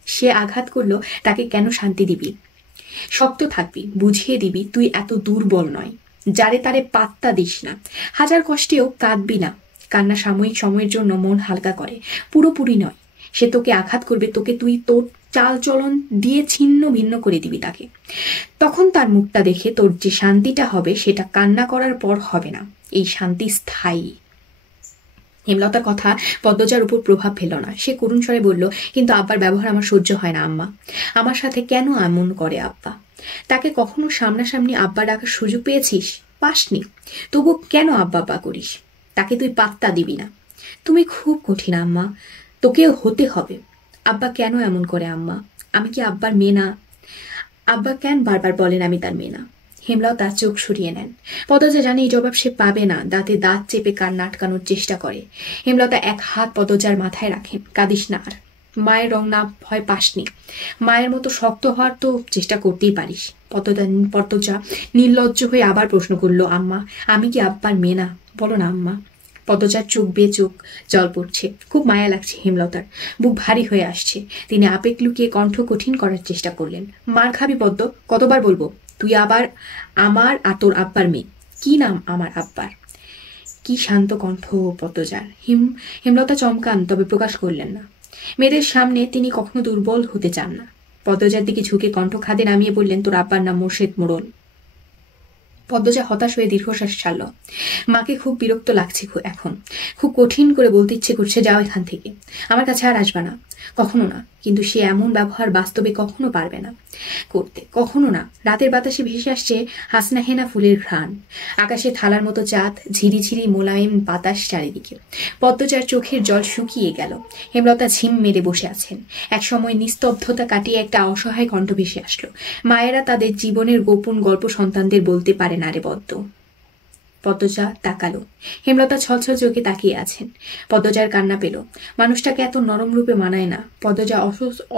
সে আঘাত করলো, তাকে কেন শান্তি দিবি? শক্ত থাকবি, বুঝিয়ে দিবি তুই এত দুর্বল নয়। যারে তারে পাত্তা দিস না। হাজার কষ্টেও কাঁদবি না। কান্না সাময়িক সময়ের জন্য মন হালকা করে, পুরোপুরি নয়। সে তোকে আঘাত করবে, তুই তোর চাল চলন দিয়ে ছিন্ন ভিন্ন করে দিবি তাকে। তখন তার মুখটা দেখে তোর যে শান্তিটা হবে সেটা কান্না করার পর হবে না। এই শান্তি স্থায়ী। হেমলতার কথা পদ্মজার উপর প্রভাব ফেলল না। সে করুণ স্বরে বলল, কিন্তু আব্বার ব্যবহার আমার সহ্য হয় না আম্মা। আমার সাথে কেন এমন করে আব্বা? তাকে কখনো সামনাসামনি আব্বা ডাকার সুযোগ পেয়েছিস? পাসনি। তবু কেন আব্বা করিস? তাকে তুই পাত্তা দিবি না। তুমি খুব কঠিন আম্মা, তোকেও হতে হবে। আব্বা কেন এমন করে আম্মা? আমি কি আব্বার মেয়ে না? আব্বা কেন বারবার বলেন আমি তার মেয়ে না? হেমলতা চোখ সরিয়ে নেন। পদ্মজা জানে এই জবাব সে পাবে না। দাঁতে দাঁত চেপে কান্না আটকানোর চেষ্টা করে। হেমলতা এক হাত পদ্মজার মাথায় রাখেন। কাঁদিস না আর। মায়ের রং না ভয় পাসনি। মায়ের মতো শক্ত হওয়ার তো চেষ্টা করতেই পারিস। পদ্মজা নির্লজ্জ হয়ে আবার প্রশ্ন করলো, আম্মা আমি কি আব্বার মেয়ে না? বলো না আম্মা। পদ্মজার চোখ বেয়ে চোখ জল পড়ছে। খুব মায়া লাগছে হেমলতার। বুক ভারী হয়ে আসছে। তিনি আবেগ লুকিয়ে কণ্ঠ কঠিন করার চেষ্টা করলেন। মার খাবি পদ্ম? কতবার বলবো? তুই আবার আমার আর তোর আব্বার মেয়ে। কি নাম আমার আব্বার? কি শান্ত কণ্ঠ পদ্মজার। হেমলতা চমকান, তবে প্রকাশ করলেন না। মেয়েদের সামনে তিনি কখনো দুর্বল হতে চান না। পদ্মজার দিকে ঝুঁকে কণ্ঠ খাদে নামিয়ে বললেন, তোর আব্বার নাম মোর্শেদ মোড়ল। পদ্মজা হতাশ হয়ে দীর্ঘশ্বাস ছাড়ল। মাকে খুব বিরক্ত লাগছে এখন। খুব কঠিন করে বলতে ইচ্ছে করছে, যাও এখান থেকে, আমার কাছে আর আসবে না, কখনো না। কিন্তু সে এমন ব্যবহার বাস্তবে কখনো পারবে না করতে, কখনো না। রাতের বাতাসে ভেসে আসছে হাসনা হেনা ফুলের ঘ্রাণ। আকাশে থালার মতো চাঁদ, ঝিরিঝিরি মোলায়েম বাতাস চারিদিকে। পদ্মজার চোখের জল শুকিয়ে গেল। হেমলতা ঝিম মেরে বসে আছেন। এক সময় নিস্তব্ধতা কাটিয়ে একটা অসহায় কণ্ঠ ভেসে আসলো। মায়েরা তাদের জীবনের গোপন গল্প সন্তানদের বলতে পারে না রে পদ্ম। পদ্মজা তাকালো। হেমলতা ছলছল চোখে তাকিয়ে আছেন। পদ্মজার কান্না পেল। মানুষটাকে এত নরম রূপে মানায় না। পদ্মজা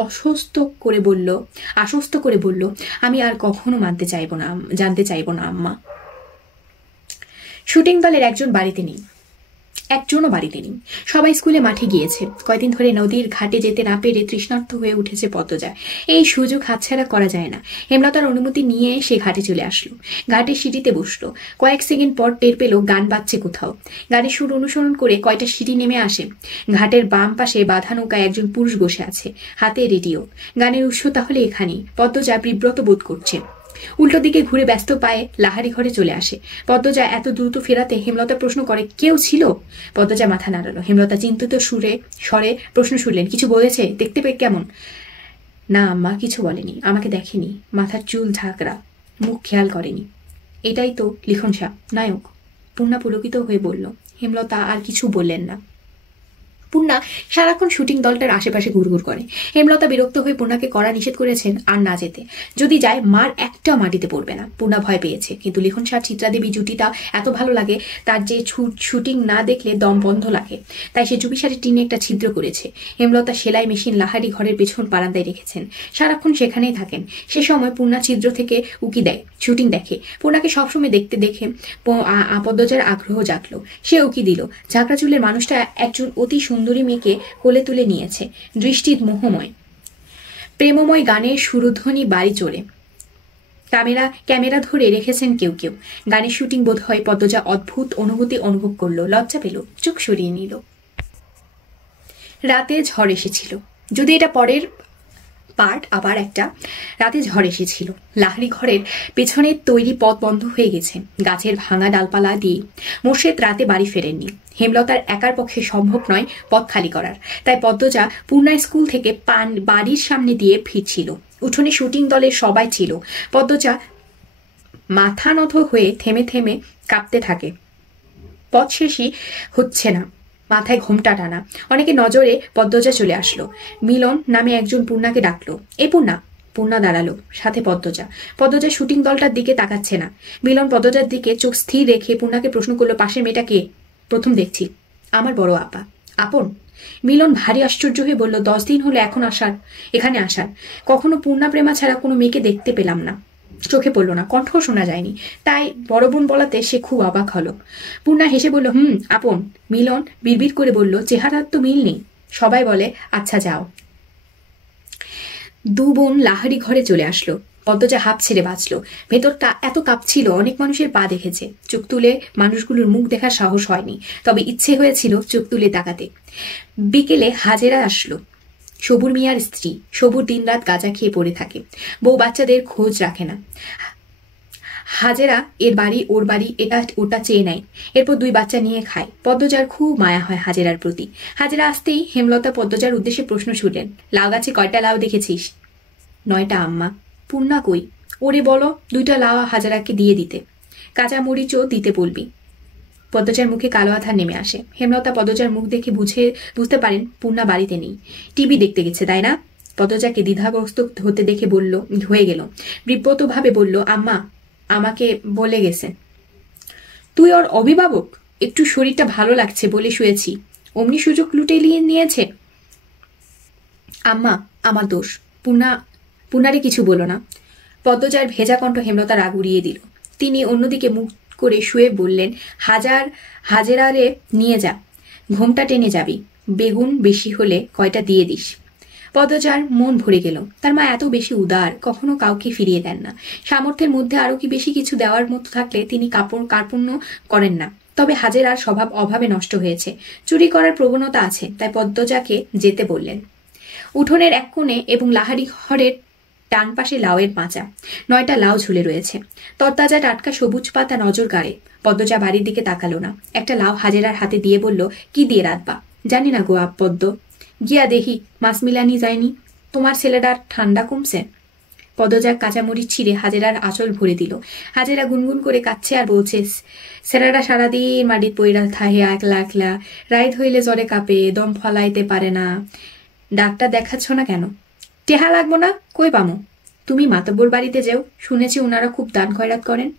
আশ্বস্ত করে বলল, আমি আর কখনো জানতে চাইবো না আম্মা। শুটিং দলের একজনও বাড়িতে নেই। সবাই স্কুলে মাঠে গিয়েছে। কয়দিন ধরে নদীর ঘাটে যেতে না পেরে তৃষ্ণার্ত হয়ে উঠেছে পদ্মজা। এই সুযোগ হাতছাড়া করা যায় না। হেমলতার অনুমতি নিয়ে সে ঘাটে চলে আসলো। ঘাটে সিঁড়িতে বসলো। কয়েক সেকেন্ড পর টের পেল গান বাজছে কোথাও। গানের সুর অনুসরণ করে কয়টা সিঁড়ি নেমে আসে। ঘাটের বাম পাশে বাঁধা নৌকায় একজন পুরুষ বসে আছে, হাতে রেডিও। গানের উৎস তাহলে এখানেই। পদ্মজা বিব্রত বোধ করছে। উল্টো দিকে ঘুরে ব্যস্ত পায়ে লাহারি ঘরে চলে আসে। পদ্মজা এত দ্রুত ফেরাতে হেমলতা প্রশ্ন করে, কেউ ছিল? পদ্মজা মাথা নাড়ালো। হেমলতা চিন্তিত স্বরে প্রশ্ন শুনলেন, কিছু বলেছে? দেখতে পেয়ে কেমন? না আম্মা, কিছু বলেনি। আমাকে দেখেনি। মাথার চুল ঝাঁকড়া, মুখ খেয়াল করেনি। এটাই তো লিখন সাহ, নায়ক। পূর্ণা পুলকিত হয়ে বলল। হেমলতা আর কিছু বললেন না। পূর্ণা সারাক্ষণ শুটিং দলটার আশেপাশে ঘুরঘুর করে। হেমলতা বিরক্ত হয়ে পূর্ণাকে কড়া নিষেধ করেছেন আর না যেতে। যদি যায় মার একটা মাটিতে পড়বে না। পূর্ণা ভয় পেয়েছে, কিন্তু লিখন সাহ চিত্রাদেবী জুটিটা এত ভালো লাগে তার যে শুটিং না দেখলে দম বন্ধ লাগে। তাই সে চুপিসারে টিনে একটা ছিদ্র করেছে। হেমলতা সেলাই মেশিন লাহারি ঘরের পেছন বারান্দায় রেখেছেন। সারাক্ষণ সেখানেই থাকেন। সে সময় পূর্ণা ছিদ্র থেকে উকি দেয়, শুটিং দেখে। পূর্ণাকে সবসময় দেখতে দেখে পদ্মজার আগ্রহ জাগলো। সে উকি দিল। ঝাঁকড়া চুলের মানুষটা একজন অতি সুন্দরী মেয়েকে কোলে তুলে নিয়েছে। দৃষ্টি মোহময়, প্রেমময় গানের সুরধ্বনি বাড়ি চলে। ক্যামেরা ধরে রেখেছেন কেউ কেউ। গানের শুটিং বোধ হয়। পদ্মজা অদ্ভুত অনুভূতি অনুভব করলো, লজ্জা পেল, চোখ সরিয়ে নিল। রাতে ঝড় এসেছিল। যদি এটা পরের পার্ট, আবার একটা রাতে ঝড় এসেছিল। লাহারি ঘরের পেছনের তৈরি পথ বন্ধ হয়ে গেছে গাছের ভাঙা ডালপালা দিয়ে। মোর্শেদ রাতে বাড়ি ফেরেননি। হেমলতার একার পক্ষে সম্ভব নয় পথ খালি করার। তাই পদ্মজা পূর্ণা স্কুল থেকে বাড়ির সামনে দিয়ে ফিরছিল। উঠোনে শুটিং দলের সবাই ছিল। পদ্মজা মাথা নত হয়ে থেমে থেমে কাঁপতে থাকে। পথ শেষই হচ্ছে না, মাথায় ঘোমটা টানা। অনেকে নজরে পদ্মজা চলে আসলো। মিলন নামে একজন পূর্ণাকে ডাকলো, এ পূর্ণা। পূর্ণা দাঁড়ালো, সাথে পদ্মজা শুটিং দলটার দিকে তাকাচ্ছে না। মিলন পদ্মজার দিকে চোখ স্থির রেখে পূর্ণাকে প্রশ্ন করলো, পাশের মেয়েটা কে? প্রথম দেখছি। আমার বড় আপা। আপন? মিলন ভারী আশ্চর্য হয়ে বলল, 10 দিন হলো এখানে আসার। কখনো পূর্ণা প্রেমা ছাড়া কোনো মেয়েকে দেখতে পেলাম না। চোখে পড়ল না, কণ্ঠ শোনা যায়নি। তাই বড় বোন বলাতে সে খুব অবাক হলো। পূর্ণা হেসে বলল, আপন। মিলন বিড়বিড় করে বলল, চেহারার তো মিল নেই। সবাই বলে, আচ্ছা যাও। দু বোন লাহারি ঘরে চলে আসলো। পদ্মজা হাঁপ ছেড়ে বাঁচল। ভেতরটা এত কাঁপছিল, অনেক মানুষের পা দেখেছে। চোখ তুলে মানুষগুলোর মুখ দেখার সাহস হয়নি, তবে ইচ্ছে হয়েছিল চোখ তুলে তাকাতে। বিকেলে হাজেরা আসলো, সবুর মিয়ার স্ত্রী। সবুর দিনরাত গাঁজা খেয়ে পড়ে থাকে, বউ বাচ্চাদের খোঁজ রাখে না। হাজেরা এর বাড়ি ওর বাড়ি এটা ওটা চেয়ে নেয়, এরপর 2 বাচ্চা নিয়ে খায়। পদ্মজার খুব মায়া হয় হাজেরার প্রতি। হাজেরা আসতেই হেমলতা পদ্মজার উদ্দেশ্যে প্রশ্ন ছুড়লেন, লাউ গাছে কয়টা লাউ দেখেছিস? 9টা আম্মা। পূর্ণা কই? ওরে বলো 2টা লাউ হাজেরাকে দিয়ে দিতে। কাঁচা মরিচও দিতে বলবি। পদ্মজার মুখে কালো আধার নেমে আসে। হেমলতা পদ্মজার মুখ দেখে বুঝতে পারেন পূর্ণা বাড়িতে নেই, টিভি দেখতে গেছে, তাই না? পদ্মজাকে দ্বিধাগ্রস্ত হতে দেখে হয়ে গেল। বিব্রতভাবে বলল, আম্মা আমাকে বলে গেছে। তুই ওর অভিভাবক? একটু শরীরটা ভালো লাগছে বলে শুয়েছি, অমনি সুযোগ লুটে নিয়েছে। আম্মা আমার দোষ। পূর্ণারে কিছু বলো না। পদ্মজার ভেজা কণ্ঠ হেমলতা রাগ উড়িয়ে দিল। তিনি অন্যদিকে মুখ করে শুয়ে বললেন, হাজেরারে নিয়ে যা, ঘোমটা টেনে যাবি। বেগুন বেশি হলে কয়টা দিয়ে দিস। পদ্মজার মন ভরে গেল। তার মা এত বেশি উদার, কখনো কাউকে ফিরিয়ে দেন না। সামর্থ্যের মধ্যে আরো কি বেশি কিছু দেওয়ার মতো থাকলে তিনি কার্পণ্য করেন না। তবে হাজেরার স্বভাব অভাবে নষ্ট হয়েছে, চুরি করার প্রবণতা আছে। তাই পদ্মজাকে যেতে বললেন। উঠোনের এক কোণে এবং লাহারি ঘরের ডান পাশে লাউয়ের পাঁচা। 9টা লাউ ঝুলে রয়েছে। তরতাজা টাটকা সবুজ পাতা নজর গাড়ে। পদ্মজা বাড়ির দিকে তাকালো না। একটা লাউ হাজেরার হাতে দিয়ে বলল, কি দিয়ে রাঁধবা? জানি না গো পদ্ম, গিয়া দেখি মাছ মিলানি যায়নি। তোমার ছেলেটার ঠান্ডা কমছে? পদ্মজা কাঁচামরিচ ছিঁড়ে হাজেরার আঁচল ভরে দিল। হাজেরা গুনগুন করে কাচ্ছে আর বলছে, সেরাটা সারাদিন মাটির পইরা থাহে একলা একলা, রাইত হইলে জ্বরে কাঁপে, দম ফলাইতে পারে না। ডাক্তার দেখাচ্ছ না কেন? টেহা লাগবো না, কই পামো? তুমি মাতব্বর বাড়িতে যাও, শুনেছি ওনারা খুব দান খয়রাত করেন।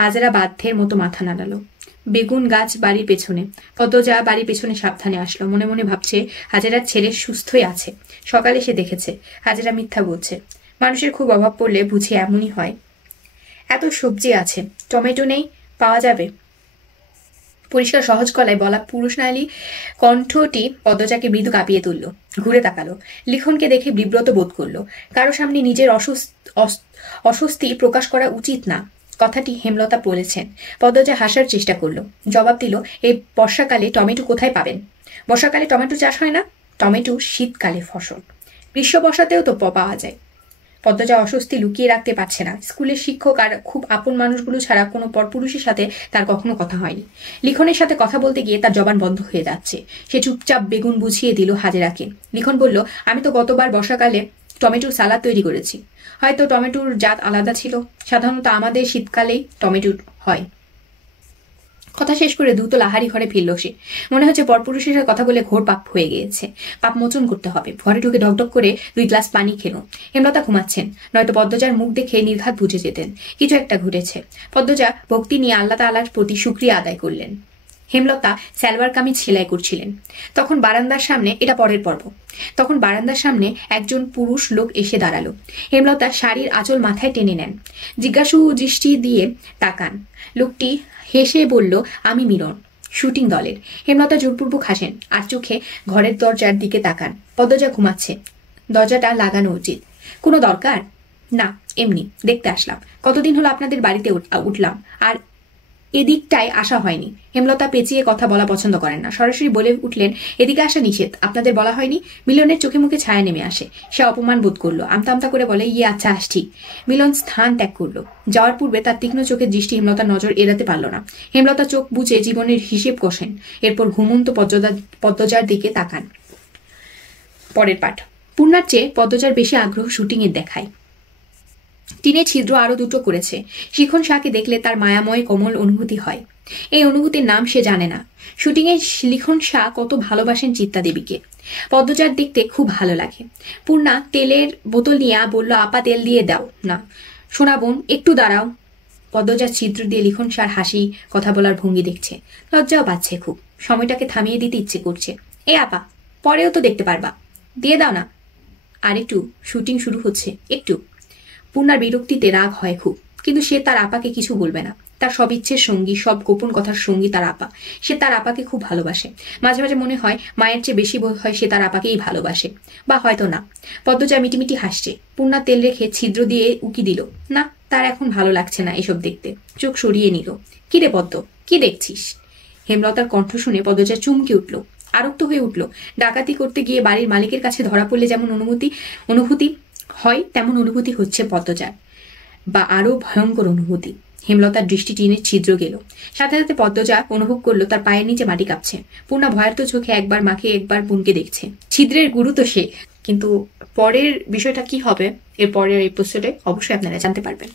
হাজেরা বাধ্যের মতো মাথা নাড়ালো। বেগুন গাছ বাড়ির পেছনে। পদ্মজা বাড়ির পেছনে সাবধানে আসলো। মনে মনে ভাবছে হাজেরার ছেলে সুস্থই আছে, সকালে সে দেখেছে। হাজেরা মিথ্যা বলছে। মানুষের খুব অভাব পড়লে বুঝি এমনই হয়। এত সবজি আছে, টমেটো নেই, পাওয়া যাবে? পরিষ্কার সহজ গলায় বলা পুরুষনালী কণ্ঠটি পদ্মজাকে মৃদু কাঁপিয়ে তুলল। ঘুরে তাকালো। লিখনকে দেখে বিব্রত বোধ করলো। কারো সামনে নিজের অস্বস্তি প্রকাশ করা উচিত না, কথাটি হেমলতা বলেছেন। পদ্মজা হাসার চেষ্টা করলো। জবাব দিল, এই বর্ষাকালে টমেটো কোথায় পাবেন? বর্ষাকালে টমেটো চাষ হয় না। টমেটো শীতকালে ফসল, গ্রীষ্ম বর্ষাতেও তো পাওয়া যায়। পদ্মজা অস্বস্তি লুকিয়ে রাখতে পারছে না। স্কুলের শিক্ষক আর খুব আপন মানুষগুলো ছাড়া কোনো পরপুরুষের সাথে তার কখনো কথা হয়নি। লিখনের সাথে কথা বলতে গিয়ে তার জবান বন্ধ হয়ে যাচ্ছে। সে চুপচাপ বেগুন বুঝিয়ে দিল হাজেরাকে। লিখন বলল, আমি তো গতবার বর্ষাকালে টমেটোর সালাদ তৈরি করেছি। হয়তো টমেটোর জাত আলাদা ছিল। সাধারণত আমাদের শীতকালেই টমেটো হয়। কথা শেষ করে দ্রুত লাহারি ঘরে ফিরল সে। মনে হচ্ছে পরপুরুষের সাথে কথা বলে ঘোর পাপ হয়ে গিয়েছে। পাপ মোচন করতে হবে। ঘরে ঢুকে ঢকঢক করে 2 গ্লাস পানি খেল। হেমলতা ঘুমাচ্ছেন, নয়তো পদ্মজার মুখ দেখে নির্ঘাত বুঝে যেতেন কিছু একটা ঘটেছে। পদ্মজা ভক্তি নিয়ে আল্লাহ তাআলার প্রতি শুকরিয়া আদায় করলেন। হেমলতা সালোয়ার কামিজ সেলাই করছিলেন। তখন বারান্দার সামনে, এটা পরের পর্ব, তখন বারান্দার সামনে একজন পুরুষ লোক এসে দাঁড়ালো। হেমলতা শাড়ির আঁচল মাথায় টেনে নেন। জিজ্ঞাসু দৃষ্টি দিয়ে তাকান। লোকটি হেসে বলল, আমি মিলন, শুটিং দলের। হেমলতা জোরপূর্বক হাসেন আর চোখে ঘরের দরজার দিকে তাকান। পদ্মজা ঘুমাচ্ছে। দরজাটা লাগানো উচিত। কোনো দরকার? না, এমনি দেখতে আসলাম। কতদিন হলো আপনাদের বাড়িতে উঠলাম আর এদিকটায় আসা হয়নি। হেমলতা পেঁচিয়ে কথা বলা পছন্দ করেন না। সরাসরি বলে উঠলেন, এদিকে আসা নিষেধ, আপনাদের বলা হয়নি? মিলনের চোখে মুখে ছায়া নেমে আসে। সে অপমান বোধ করলো। আমতা আমতা করে বলে, ইয়ে আচ্ছা আসছি। মিলন স্থান ত্যাগ করলো। যাওয়ার পূর্বে তার তীক্ষ্ণ চোখের দৃষ্টি হেমলতার নজর এড়াতে পারল না। হেমলতা চোখ বুজে জীবনের হিসেব কষেন। এরপর ঘুমন্ত পদ্মজার দিকে তাকান। পরের পাঠ। পূর্ণার চেয়ে পদ্মজার বেশি আগ্রহ শুটিং এর দেখায়। টিনের ছিদ্র আরো দুটো করেছে। শিখন শাহকে দেখলে তার মায়াময় কোমল অনুভূতি হয়। এই অনুভূতির নাম সে জানে না। শুটিংয়ে লিখন শাহ কত ভালোবাসেন চিত্তা দেবীকে। পদ্মজার দেখতে খুব ভালো লাগে। পূর্ণা তেলের বোতল নিয়ে বলল, আপা তেল দিয়ে দাও না। সোনা বোন একটু দাঁড়াও। পদ্মজার ছিদ্র দিয়ে লিখন শাহর হাসি, কথা বলার ভঙ্গি দেখছে। লজ্জাও পাচ্ছে খুব। সময়টাকে থামিয়ে দিতে ইচ্ছে করছে। এ আপা, পরেও তো দেখতে পারবা, দিয়ে দাও না। আর একটু, শুটিং শুরু হচ্ছে, একটু। পূর্ণার বিরক্তিতে রাগ হয় খুব, কিন্তু সে তার আপাকে কিছু বলবে না। তার সব ইচ্ছের সঙ্গী, সব গোপন কথার সঙ্গী তার আপা। সে তার আপাকে খুব ভালোবাসে। মাঝে মাঝে মনে হয় মায়ের চেয়ে বেশি বোধ হয় সে তার আপাকেই ভালোবাসে, বা হয়তো না। পদ্মজা মিটিমিটি হাসছে। পূর্ণা তেল রেখে ছিদ্র দিয়ে উকি দিল। না, তার এখন ভালো লাগছে না এসব দেখতে। চোখ সরিয়ে নিল। কি রে পদ্ম, কি দেখছিস? হেমলতার কণ্ঠ শুনে পদ্মজা চমকে উঠল, আরক্ত হয়ে উঠল। ডাকাতি করতে গিয়ে বাড়ির মালিকের কাছে ধরা পড়লে যেমন অনুভূতি হয়, তেমন অনুভূতি হচ্ছে পদ্মজার, বা আরো ভয়ঙ্কর অনুভূতি। হেমলতার দৃষ্টি টিনের ছিদ্র গেল। সাথে সাথে পদ্মজা অনুভব করলো তার পায়ের নিচে মাটি কাঁপছে। পূর্ণা ভয়ার্ত চোখে একবার মাকে একবার বোনকে দেখছে। ছিদ্রের গুরু তো সে, কিন্তু পরের বিষয়টা কি হবে এর পরের এপিসোডে অবশ্যই আপনারা জানতে পারবেন।